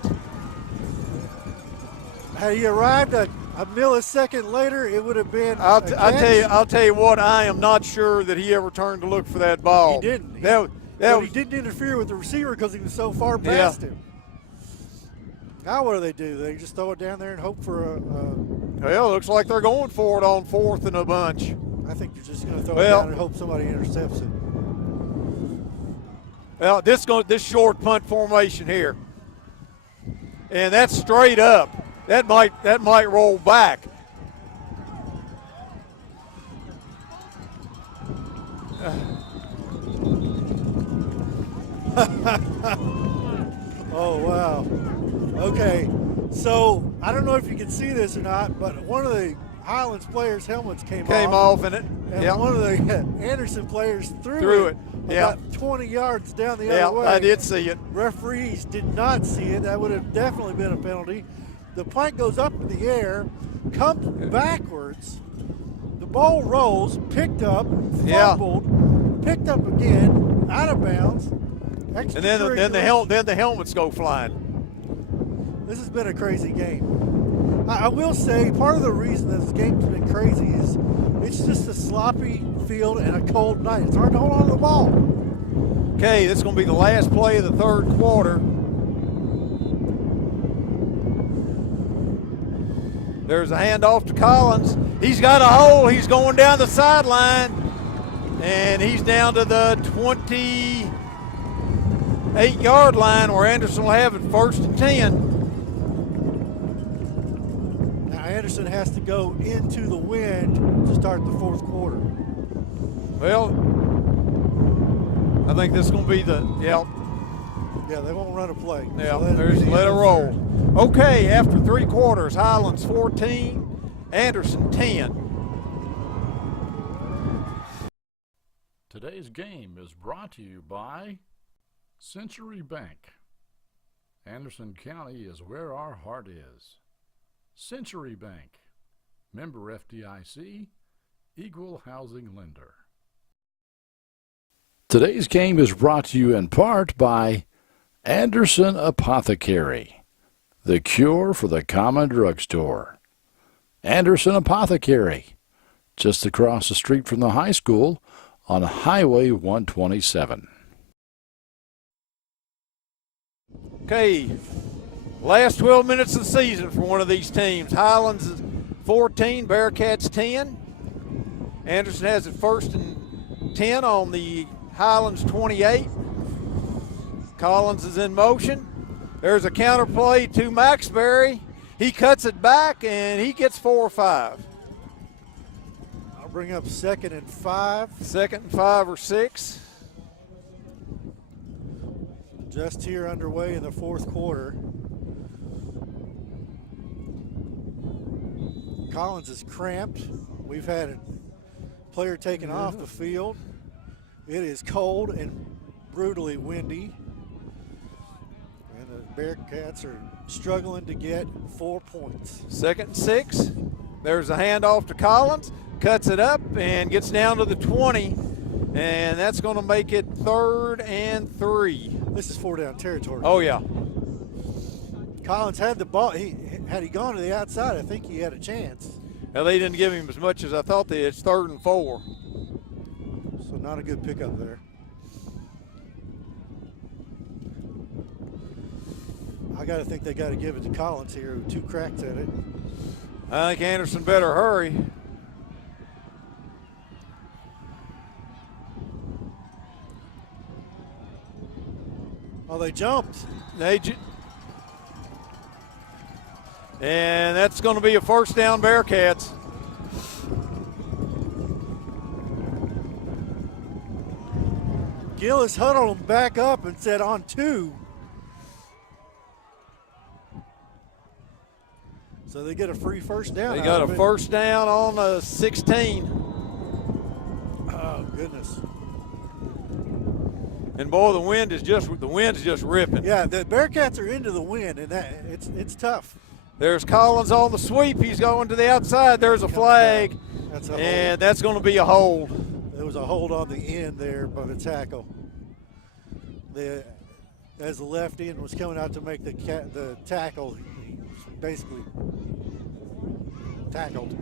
Had he arrived a millisecond later, it would have been. I'll tell you what. I am not sure that he ever turned to look for that ball. He didn't. He didn't interfere with the receiver because he was so far past him. Now what do? They just throw it down there and hope for a. Well, looks like they're going for it on 4th and a bunch. I think you're just going to throw it down and hope somebody intercepts it. Well, this short punt formation here, and that's straight up. That might roll back. Oh, wow. Okay, so I don't know if you can see this or not, but one of the Highlands players' helmets came off in it. And one of the Anderson players threw it about 20 yards down the other way. I did see it. Referees did not see it. That would have definitely been a penalty. The punt goes up in the air, comes backwards. The ball rolls, picked up, fumbled, picked up again, out of bounds. And then the helmets go flying. This has been a crazy game. I will say part of the reason that this game's been crazy is it's just a sloppy field and a cold night. It's hard to hold on to the ball. Okay, this is going to be the last play of the 3rd quarter. There's a handoff to Collins. He's got a hole. He's going down the sideline. And he's down to the 28-yard line where Anderson will have it 1st and 10. Now Anderson has to go into the wind to start the 4th quarter. Well, I think this is going to be Yeah, they won't run a play. Yeah, so let it roll. Okay, after 3 quarters, Highlands 14, Anderson 10. Today's game is brought to you by Century Bank. Anderson County is where our heart is. Century Bank, member FDIC, equal housing lender. Today's game is brought to you in part by Anderson Apothecary, the cure for the common drugstore. Anderson Apothecary, just across the street from the high school on Highway 127. Okay, last 12 minutes of the season for one of these teams. Highlands is 14, Bearcats 10. Anderson has it 1st and 10 on the Highlands 28. Collins is in motion. There's a counter play to Maxbury. He cuts it back and he gets 4 or 5. I'll bring up 2nd and 5. 2nd and 5 or 6. Just here underway in the 4th quarter. Collins is cramped. We've had a player taken off the field. It is cold and brutally windy. And the Bearcats are struggling to get 4 points. 2nd and 6. There's a handoff to Collins. Cuts it up and gets down to the 20. And that's going to make it 3rd and 3. This is 4-down territory. Oh, yeah. Collins had the ball. Had he gone to the outside, I think he had a chance. Well, they didn't give him as much as I thought they did. It's 3rd and 4. So not a good pickup there. I got to think they got to give it to Collins here, who 2 cracks at it. I think Anderson better hurry. Oh, they jumped. And that's going to be a first down, Bearcats. Gillis huddled them back up and said on 2. So they get a free first down. They got a first down on the 16. Oh, goodness. And boy, the wind's just ripping. Yeah, the Bearcats are into the wind, and it's tough. There's Collins on the sweep. He's going to the outside. There's a flag, and that's going to be a hold. There was a hold on the end there by the tackle. As the left end was coming out to make the tackle, he basically tackled.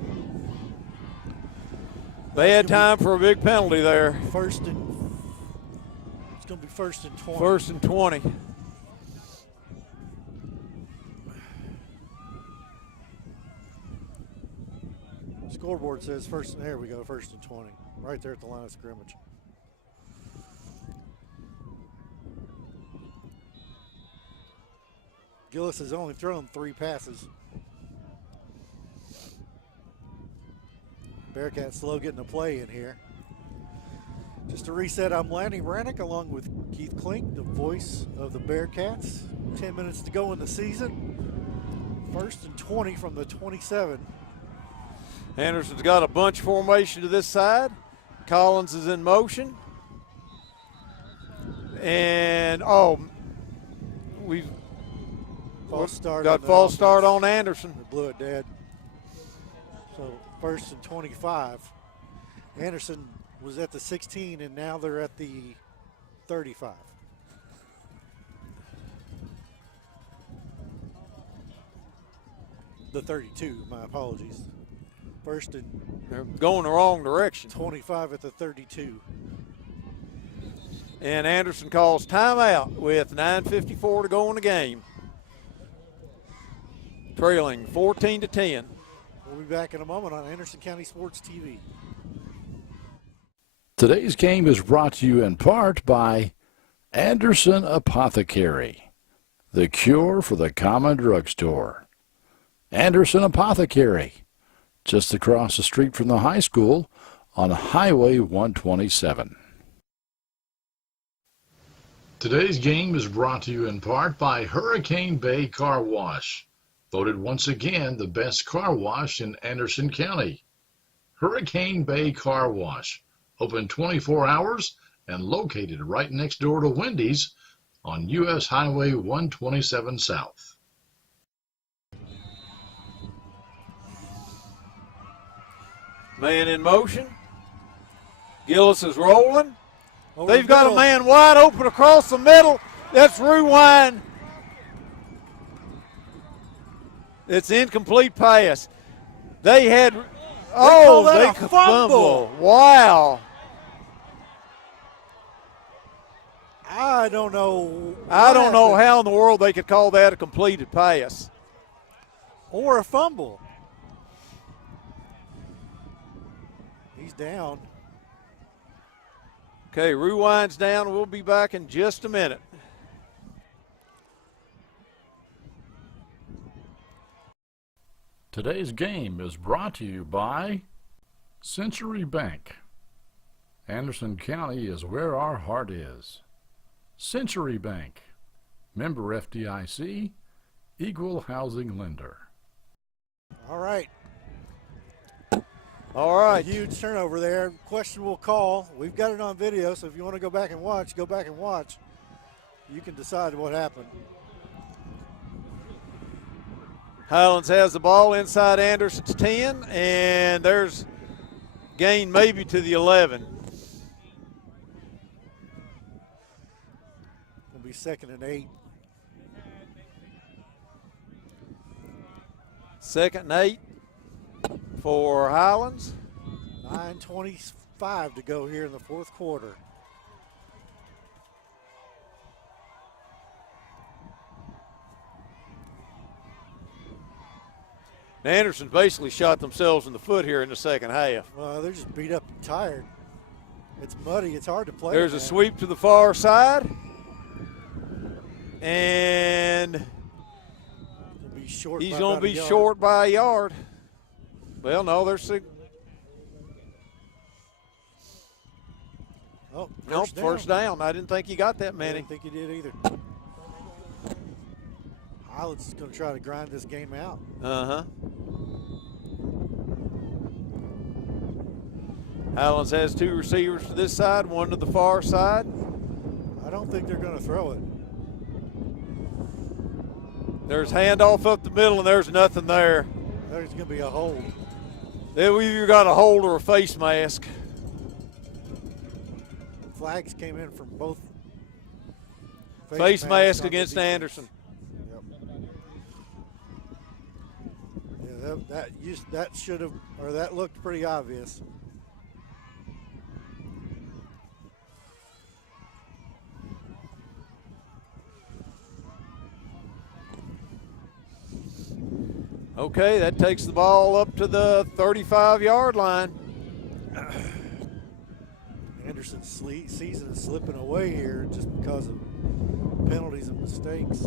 They had time for a big penalty there. It's going to be 1st and 20. 1st and 20. Scoreboard says there we go, 1st and 20. Right there at the line of scrimmage. Gillis has only thrown 3 passes. Bearcats slow getting a play in here. Just to reset, I'm Lanny Brannick along with Keith Klink, the voice of the Bearcats. 10 minutes to go in the season. 1st and 20 from the 27. Anderson's got a bunch formation to this side. Collins is in motion. And, we've got false start on Anderson. They blew it dead. So 1st and 25. Anderson was at the 16, and now they're at the 35. The 32, my apologies. 1st and they're going the wrong direction. 25 at the 32. And Anderson calls timeout with 9:54 to go in the game. Trailing 14-10. We'll be back in a moment on Anderson County Sports TV. Today's game is brought to you in part by Anderson Apothecary, the cure for the common drugstore. Anderson Apothecary, just across the street from the high school on Highway 127. Today's game is brought to you in part by Hurricane Bay Car Wash, voted once again the best car wash in Anderson County. Hurricane Bay Car Wash, open 24 hours and located right next door to Wendy's on U.S. Highway 127 South. Man in motion. Gillis is rolling. They've got a man wide open across the middle. That's Ruwine. It's incomplete pass. They had, they fumble. Wow. I don't know. I don't know how in the world they could call that a completed pass. Or a fumble. He's down. Okay, Ruwine's down. We'll be back in just a minute. Today's game is brought to you by Century Bank. Anderson County is where our heart is. Century Bank, member FDIC, equal housing lender. All right. All right. A huge turnover there. Questionable call. We've got it on video, so if you want to go back and watch, go back and watch. You can decide what happened. Highlands has the ball inside Anderson's 10, and there's gain maybe to the 11. It'll be 2nd and 8. 2nd and 8. for Highlands. 9:25 to go here in the fourth quarter. Anderson's basically shot themselves in the foot here in the second half. Well, they're just beat up and tired. It's muddy. It's hard to play. There's a sweep to the far side. And he's going to be short by a yard. Well, no, there's first down. I didn't think he got that many. I didn't think he did either. Highlands is going to try to grind this game out. Highlands has two receivers to this side, one to the far side. I don't think they're going to throw it. There's handoff up the middle, and there's nothing there. There's going to be a hold. Then we either got a hold or a face mask. Flags came in from both. Face mask against Anderson. Yep. Yeah, that should have, or that looked pretty obvious. Okay, that takes the ball up to the 35-yard line. Anderson's season is slipping away here just because of penalties and mistakes.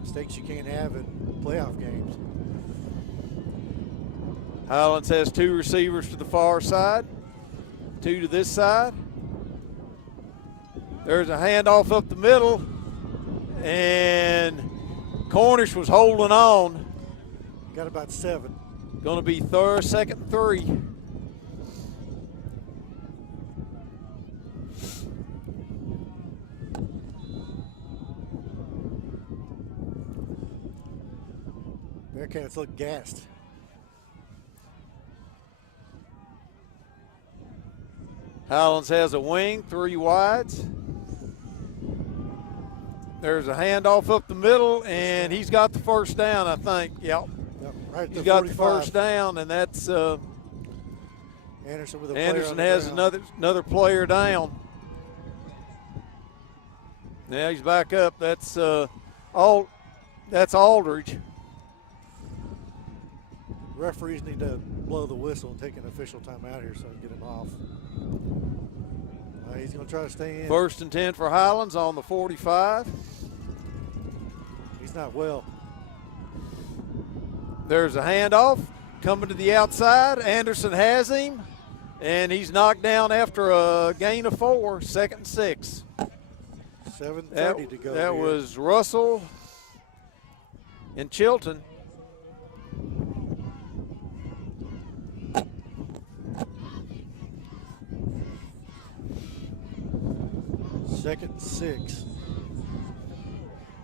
Mistakes you can't have in playoff games. Highlands has two receivers to the far side, two to this side. There's a handoff up the middle, and Cornish was holding on. Got about 7. Going to be second and 3. Bearcats look gassed. Highlands has a wing, 3 wides. There's a handoff up the middle, and he's got the first down, I think. Yep. Right, he's got the first down, and that's Anderson with a Anderson has another player down. Now he's back up. That's Aldridge. Referees need to blow the whistle and take an official timeout here so I can get him off. He's going to try to stay in. 1st and 10 for Highlands on the 45. He's not well. There's a handoff coming to the outside. Anderson has him, and he's knocked down after a gain of 4, 2nd and 6. 7:30 to go. That was Russell and Chilton. Second and 6.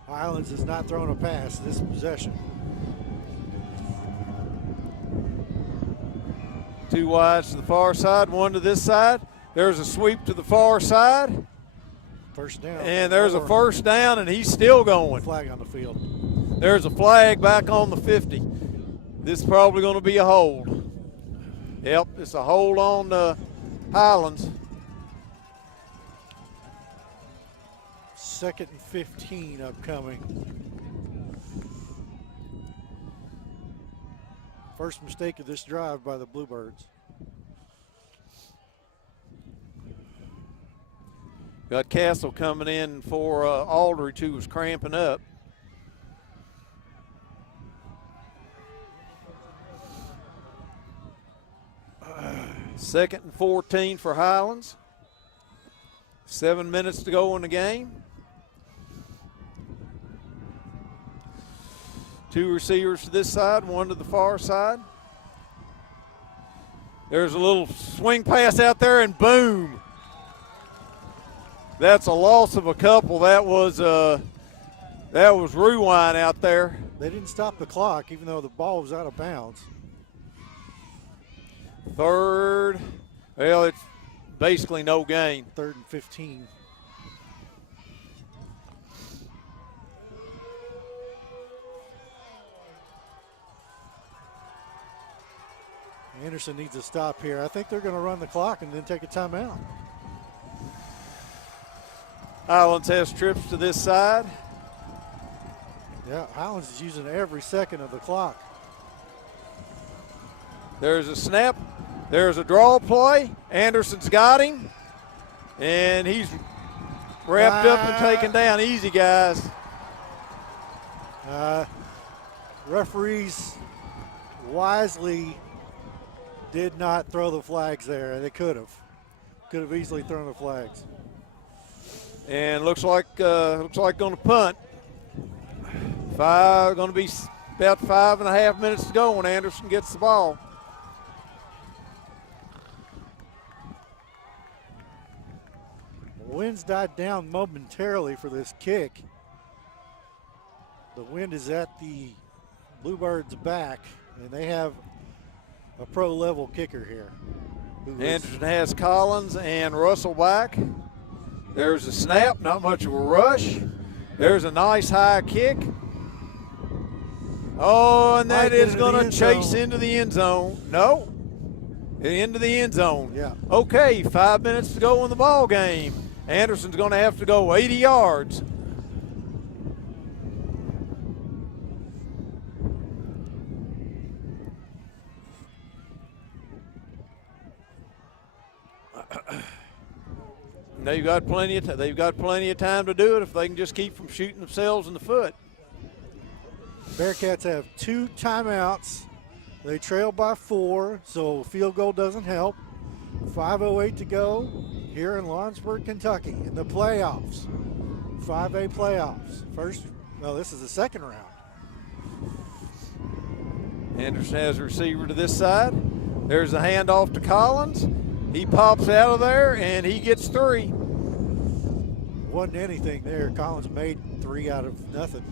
Highlands has not thrown a pass this possession. 2 wides to the far side, 1 to this side. There's a sweep to the far side. First down. And there's a first down, and he's still going. Flag on the field. There's a flag back on the 50. This is probably going to be a hold. Yep, it's a hold on Highlands. 2nd and 15 upcoming. First mistake of this drive by the Bluebirds. Got Castle coming in for Aldridge, who was cramping up. Second and 14 for Highlands. 7 minutes to go in the game. 2 receivers to this side, 1 to the far side. There's a little swing pass out there, and boom. That's a loss of a couple. That was Ruwine out there. They didn't stop the clock, even though the ball was out of bounds. 3rd. Well, it's basically no gain. 3rd and 15. Anderson needs to stop here. I think they're going to run the clock and then take a timeout. Highlands has trips to this side. Yeah, Highlands is using every second of the clock. There's a snap. There's a draw play. Anderson's got him. And he's wrapped up and taken down. Easy, guys. Referees wisely did not throw the flags there. They could have. Could have easily thrown the flags. And looks like going to punt. Going to be about 5.5 minutes to go when Anderson gets the ball. Wind's died down momentarily for this kick. The wind is at the Bluebirds' back, and they have a pro-level kicker here. Anderson has Collins and Russell back. There's a snap, not much of a rush. There's a nice high kick. Oh, and that is going to chase into the end zone. No, into the end zone. Yeah. Okay, 5 minutes to go in the ball game. Anderson's going to have to go 80 yards. They've got plenty of time to do it if they can just keep from shooting themselves in the foot. Bearcats have 2 timeouts. They trail by 4, so field goal doesn't help. 5:08 to go here in Lawrenceburg, Kentucky, in the playoffs. 5A playoffs. This is the second round. Anderson has a receiver to this side. There's a handoff to Collins. He pops out of there, and he gets 3. Wasn't anything there. Collins made 3 out of nothing.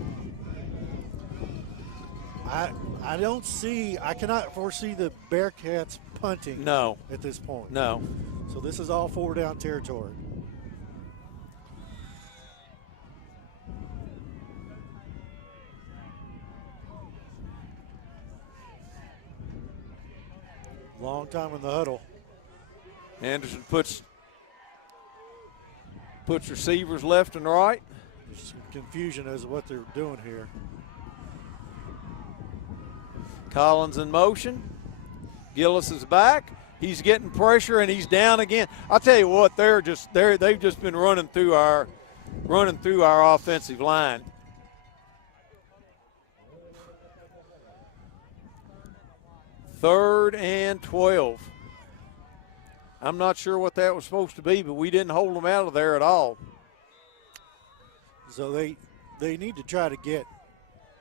I cannot foresee the Bearcats punting at this point. No. So this is all 4-down territory. Long time in the huddle. Anderson puts receivers left and right. There's some confusion as to what they're doing here. Collins in motion. Gillis is back. He's getting pressure and he's down again. I'll tell you what, they've just been running through our offensive line. Third and 12. I'm not sure what that was supposed to be, but we didn't hold them out of there at all. So they need to try to get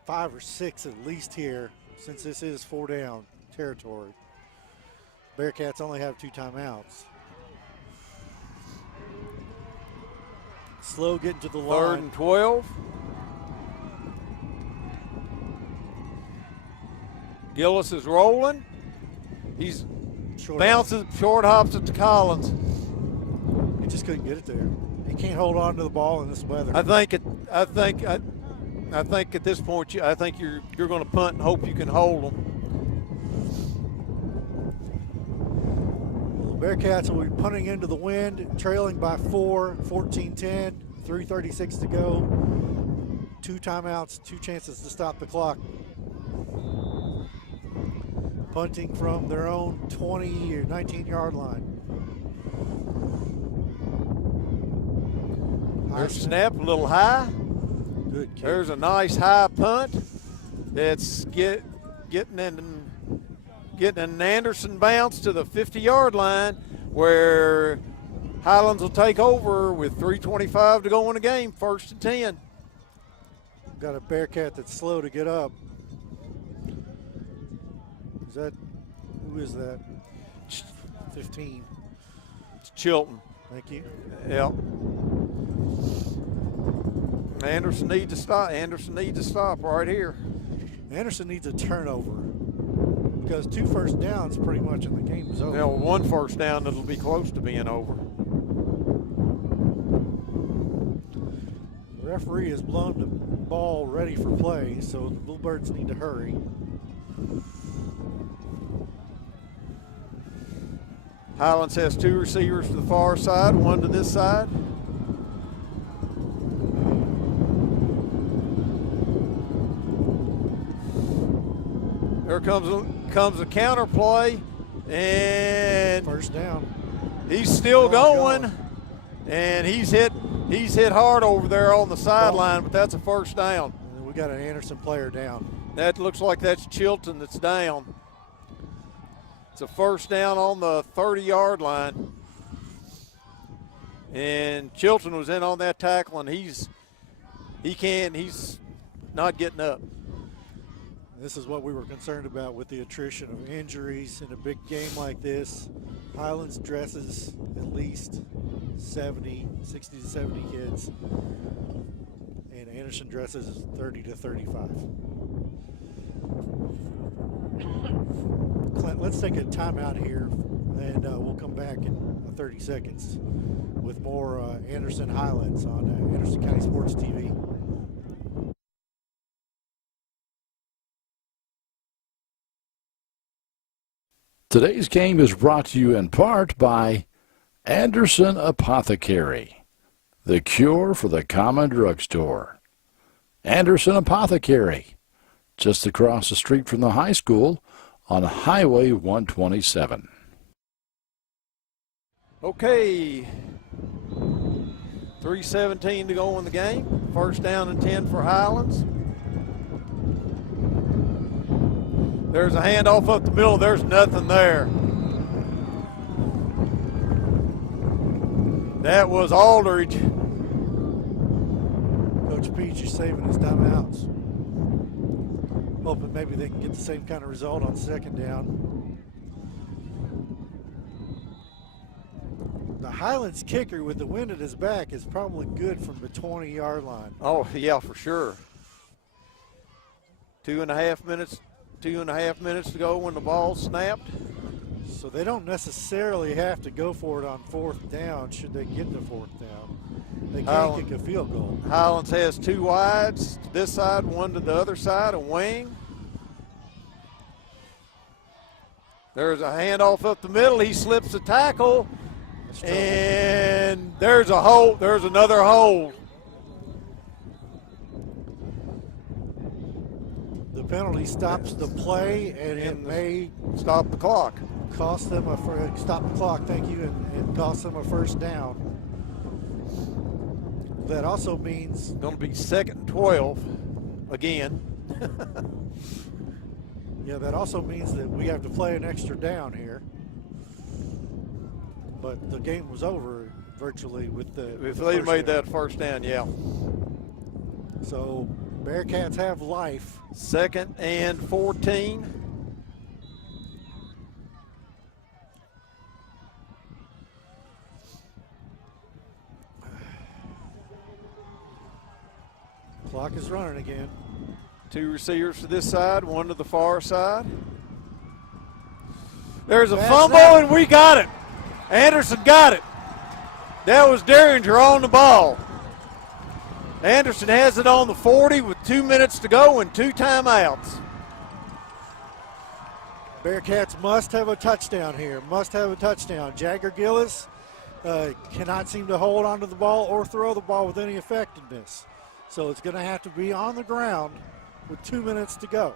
5 or 6 at least here, since this is 4-down territory. Bearcats only have 2 timeouts. Slow getting to the line. Third and 12. Gillis is rolling. He's bounces, short hops it to Collins. He just couldn't get it there. He can't hold on to the ball in this weather. I think at this point, I think you're going to punt and hope you can hold them. The Bearcats will be punting into the wind, trailing by 4, 14-10, 3:36 to go. 2 timeouts, 2 chances to stop the clock. Punting from their own 20 or 19-yard line. There's a snap, a little high. Good kick. There's a nice high punt. That's getting an Anderson bounce to the 50-yard line, where Highlands will take over with 3:25 to go in the game, 1st and 10. Got a Bearcat that's slow to get up. Who is that? 15. It's Chilton. Thank you. Yep. Anderson needs to stop right here. Anderson needs a turnover, because 2 first downs pretty much in the game is over. Now 1 first down, it'll be close to being over. The referee has blown the ball ready for play, so the Bluebirds need to hurry. Highlands has 2 receivers to the far side, 1 to this side. There comes a counter play, and first down. He's still going, and he's hit hard over there on the sideline, but that's a first down. And we got an Anderson player down. That looks like that's Chilton that's down. It's a first down on the 30-yard line. And Chilton was in on that tackle, and he's not getting up. This is what we were concerned about with the attrition of injuries in a big game like this. Highlands dresses at least 60 to 70 kids, and Anderson dresses 30 to 35. Clint, let's take a timeout here, and we'll come back in 30 seconds with more Anderson Highlands on Anderson County Sports TV. Today's game is brought to you in part by Anderson Apothecary, the cure for the common drugstore. Anderson Apothecary, just across the street from the high school on Highway 127. Okay, 3:17 to go in the game. First down and 10 for Highlands. There's a handoff up the middle. There's nothing there. That was Aldridge. Coach Peach is saving his timeouts. Hoping maybe they can get the same kind of result on second down. The Highlands kicker with the wind at his back is probably good from the 20-yard line. Oh, yeah, for sure. 2.5 minutes to go when the ball snapped. So they don't necessarily have to go for it on fourth down should they get to fourth down. They can kick a field goal. Highlands has 2 wides to this side, 1 to the other side, a wing. There's a handoff up the middle. He slips the tackle, and there's a hold. There's another hold. The penalty stops the play, and it may stop the clock. Cost them stop the clock, thank you, and cost them a first down. That also means going to be 2nd and 12 again. Yeah, that also means that we have to play an extra down here. But the game was over virtually with the. If they made that first down, yeah. So Bearcats have life. 2nd and 14. Clock is running again. 2 receivers to this side, 1 to the far side. There's a fumble, and we got it. Anderson got it. That was Derringer on the ball. Anderson has it on the 40 with 2 minutes to go and 2 timeouts. Bearcats must have a touchdown here. Must have a touchdown. Jagger Gillis cannot seem to hold onto the ball or throw the ball with any effectiveness. So it's going to have to be on the ground with 2 minutes to go.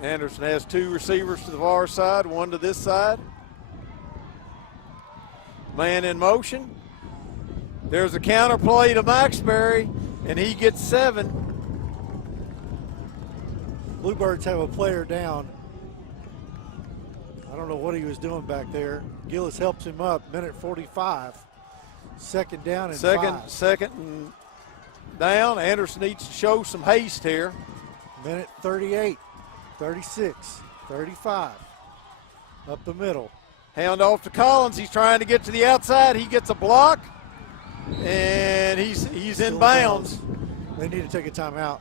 Anderson has 2 receivers to the far side, 1 to this side. Man in motion. There's a counter play to Maxbury, and he gets 7. Bluebirds have a player down. I don't know what he was doing back there. Gillis helps him up, minute 45. 2nd down and 5. Second and down. Anderson needs to show some haste here. Minute 38, 36, 35. Up the middle. Hand off to Collins. He's trying to get to the outside. He gets a block, and he's in bounds. They need to take a timeout.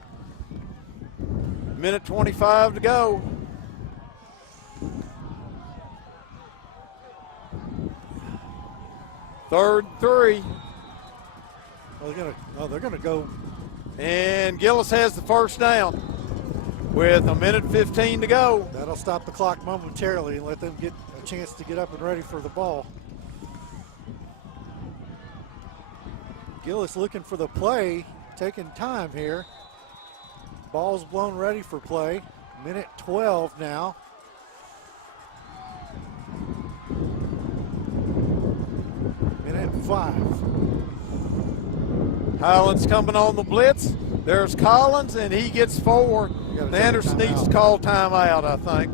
Minute 25 to go. Third and 3. They're gonna go. And Gillis has the first down. with a minute 15 to go. That'll stop the clock momentarily and let them get a chance to get up and ready for the ball. Gillis looking for the play, taking time here. Ball's blown ready for play. Minute 12 now. Minute 5. Highlands coming on the blitz. There's Collins, and he gets 4. Anderson needs to call timeout, I think.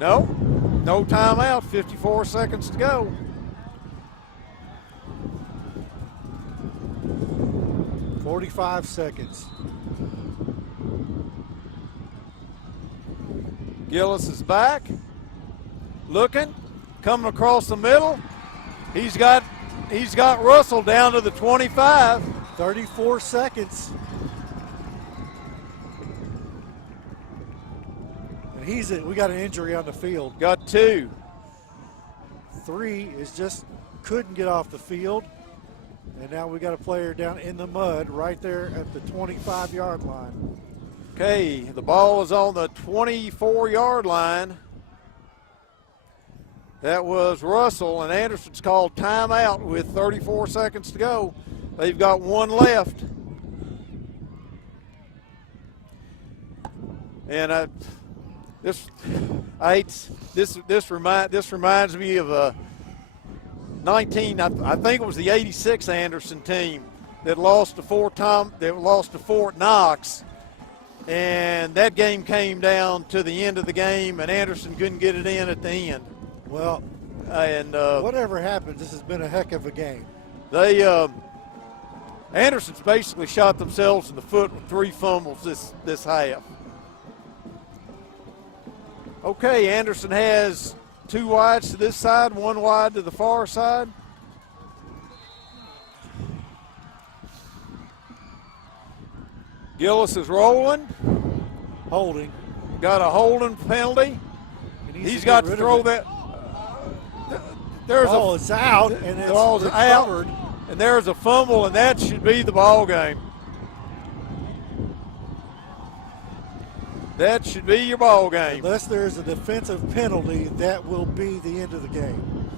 No timeout. 54 seconds to go. .45 seconds. Gillis is back, looking, coming across the middle. He's got Russell down to the 25. 34 seconds. And we got an injury on the field. Got 2. 3 is just couldn't get off the field. And now we got a player down in the mud right there at the 25-yard line. Okay, the ball is on the 24-yard line. That was Russell, and Anderson's called timeout with 34 seconds to go. They've got 1 left. And this reminds me of a 19. I think it was the '86 Anderson team that lost to Fort Knox, and that game came down to the end of the game, and Anderson couldn't get it in at the end. Well, and whatever happens, this has been a heck of a game. Anderson's basically shot themselves in the foot with 3 fumbles this half. Okay, Anderson has 2 wides to this side, 1 wide to the far side. Gillis is rolling. Holding. Got a holding penalty. He's got to throw that. There's ball is out, and it's recovered. And there's a fumble, and that should be the ball game. That should be your ball game. Unless there's a defensive penalty, that will be the end of the game.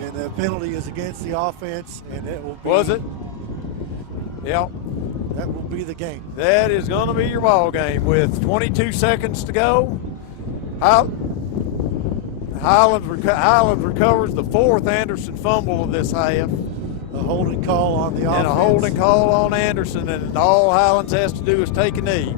And the penalty is against the offense, and it will be. Was it? Yep. That will be the game. That is going to be your ball game with 22 seconds to go. Highlands recovers the 4th Anderson fumble of this half. A holding call on the offense. And a holding call on Anderson, and all Highlands has to do is take a knee.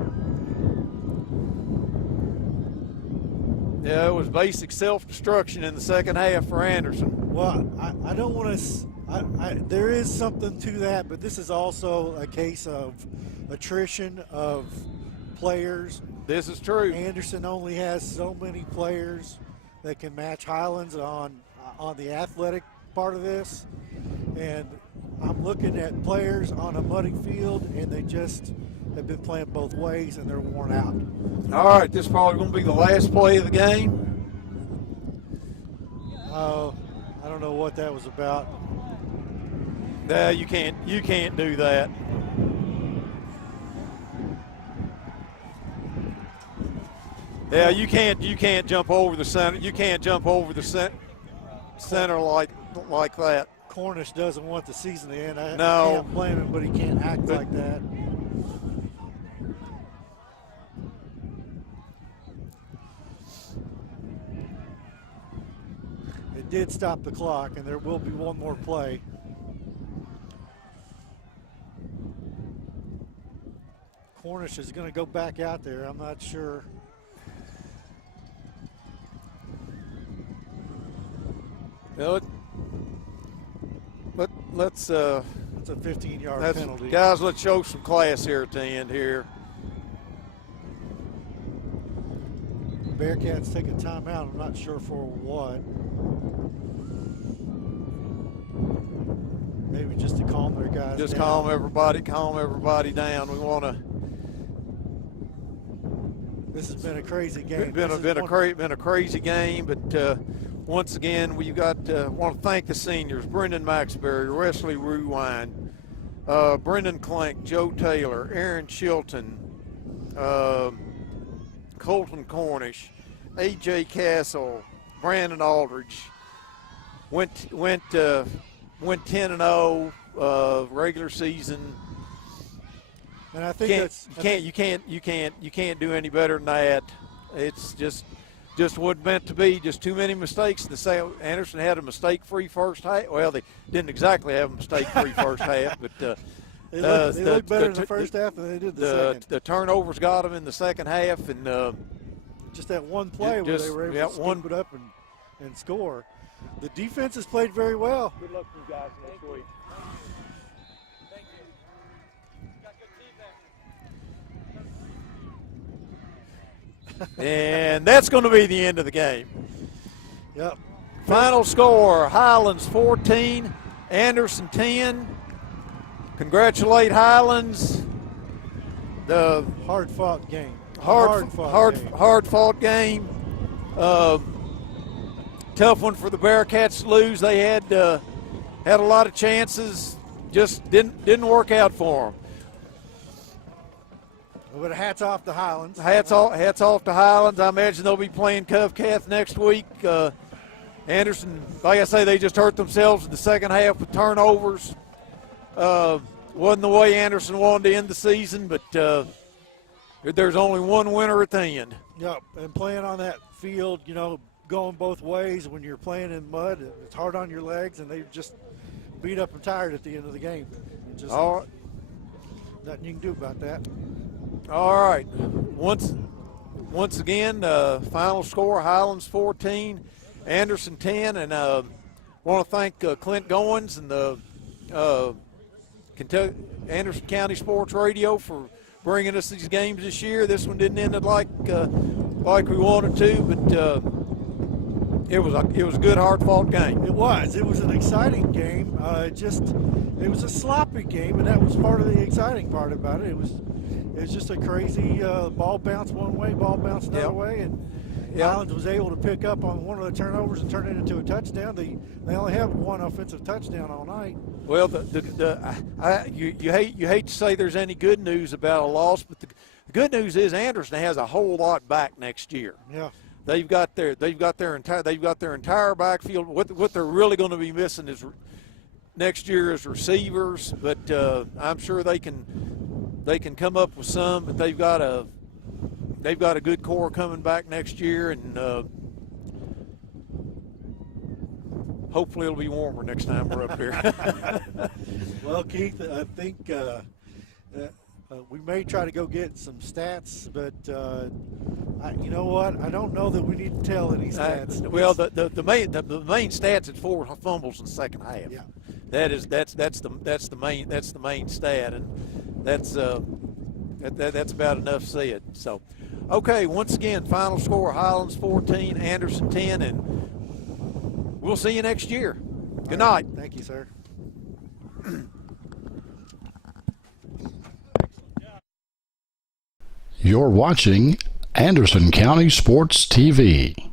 Yeah, it was basic self-destruction in the second half for Anderson. Well, I don't want to. There is something to that, but this is also a case of attrition of players. This is true. Anderson only has so many players that can match Highlands on the athletic part of this. And I'm looking at players on a muddy field, and they just have been playing both ways, and they're worn out. All right, this is probably going to be the last play of the game. I don't know what that was about. No, you can't do that. Yeah, you can't jump over the center. You can't jump over the center like that. Cornish doesn't want the season to end. I No. can't blame him, but he can't act like that. It did stop the clock, and there will be one more play. Cornish is going to go back out there. I'm not sure. Let's it's a 15-yard penalty. Guys, let's show some class here at the end here. Bearcats take a timeout. I'm not sure for what. Maybe just to calm their guys Just down. calm everybody down. We want to. This has been a crazy game. Been a crazy game, but once again, we want to thank the seniors: Brendan Maxbury, Wesley Ruwine, Brendan Clank, Joe Taylor, Aaron Chilton, Colton Cornish, A.J. Castle, Brandon Aldridge. Went 10-0 regular season. And I think you can't do any better than that. It's just wasn't meant to be. Just too many mistakes. Anderson had a mistake-free first half. Well, they didn't exactly have a mistake-free first half, but they looked better in the first half than they did the second. The turnovers got them in the second half, and just that one play where they were able to scoop it up and score. The defense has played very well. Good luck to you guys next week. Thank you. You got a good team there. And that's going to be the end of the game. Yep. Final score, Highlands 14, Anderson 10. Congratulate Highlands. The hard-fought game. Hard-fought game. Tough one for the Bearcats to lose. They had a lot of chances, just didn't work out for them. But hats off to Highlands. Hats off to Highlands. I imagine they'll be playing Covcath next week. Anderson, like I say, they just hurt themselves in the second half with turnovers. Wasn't the way Anderson wanted to end the season, but there's only one winner at the end. Yep, and playing on that field, going both ways when you're playing in mud, it's hard on your legs, and they just beat up and tired at the end of the game. Nothing you can do about that. All right. Once again, final score, Highlands 14, Anderson 10, and want to thank Clint Goins and the Kentucky Anderson County Sports Radio for bringing us these games this year. This one didn't end like we wanted to, but it was a good, hard-fought game. It was an exciting game. It was a sloppy game, and that was part of the exciting part about it. It was just a crazy ball bounce one way, ball bounce another way, and Highlands was able to pick up on one of the turnovers and turn it into a touchdown. They only have one offensive touchdown all night. Well, you hate to say there's any good news about a loss, but the good news is Anderson has a whole lot back next year. Yeah. They've got their entire backfield. What they're really going to be missing is next year is receivers, but I'm sure they can come up with some. But they've got a good core coming back next year, and hopefully it'll be warmer next time we're up here. Well, Keith, I think we may try to go get some stats, but you know what? I don't know that we need to tell any stats. Well, the main stats is 4 fumbles in the second half. Yeah. That's the main stat, and that's about enough said. So, okay, once again, final score: Highlands 14, Anderson 10, and we'll see you next year. Good night. Thank you, sir. You're watching Anderson County Sports TV.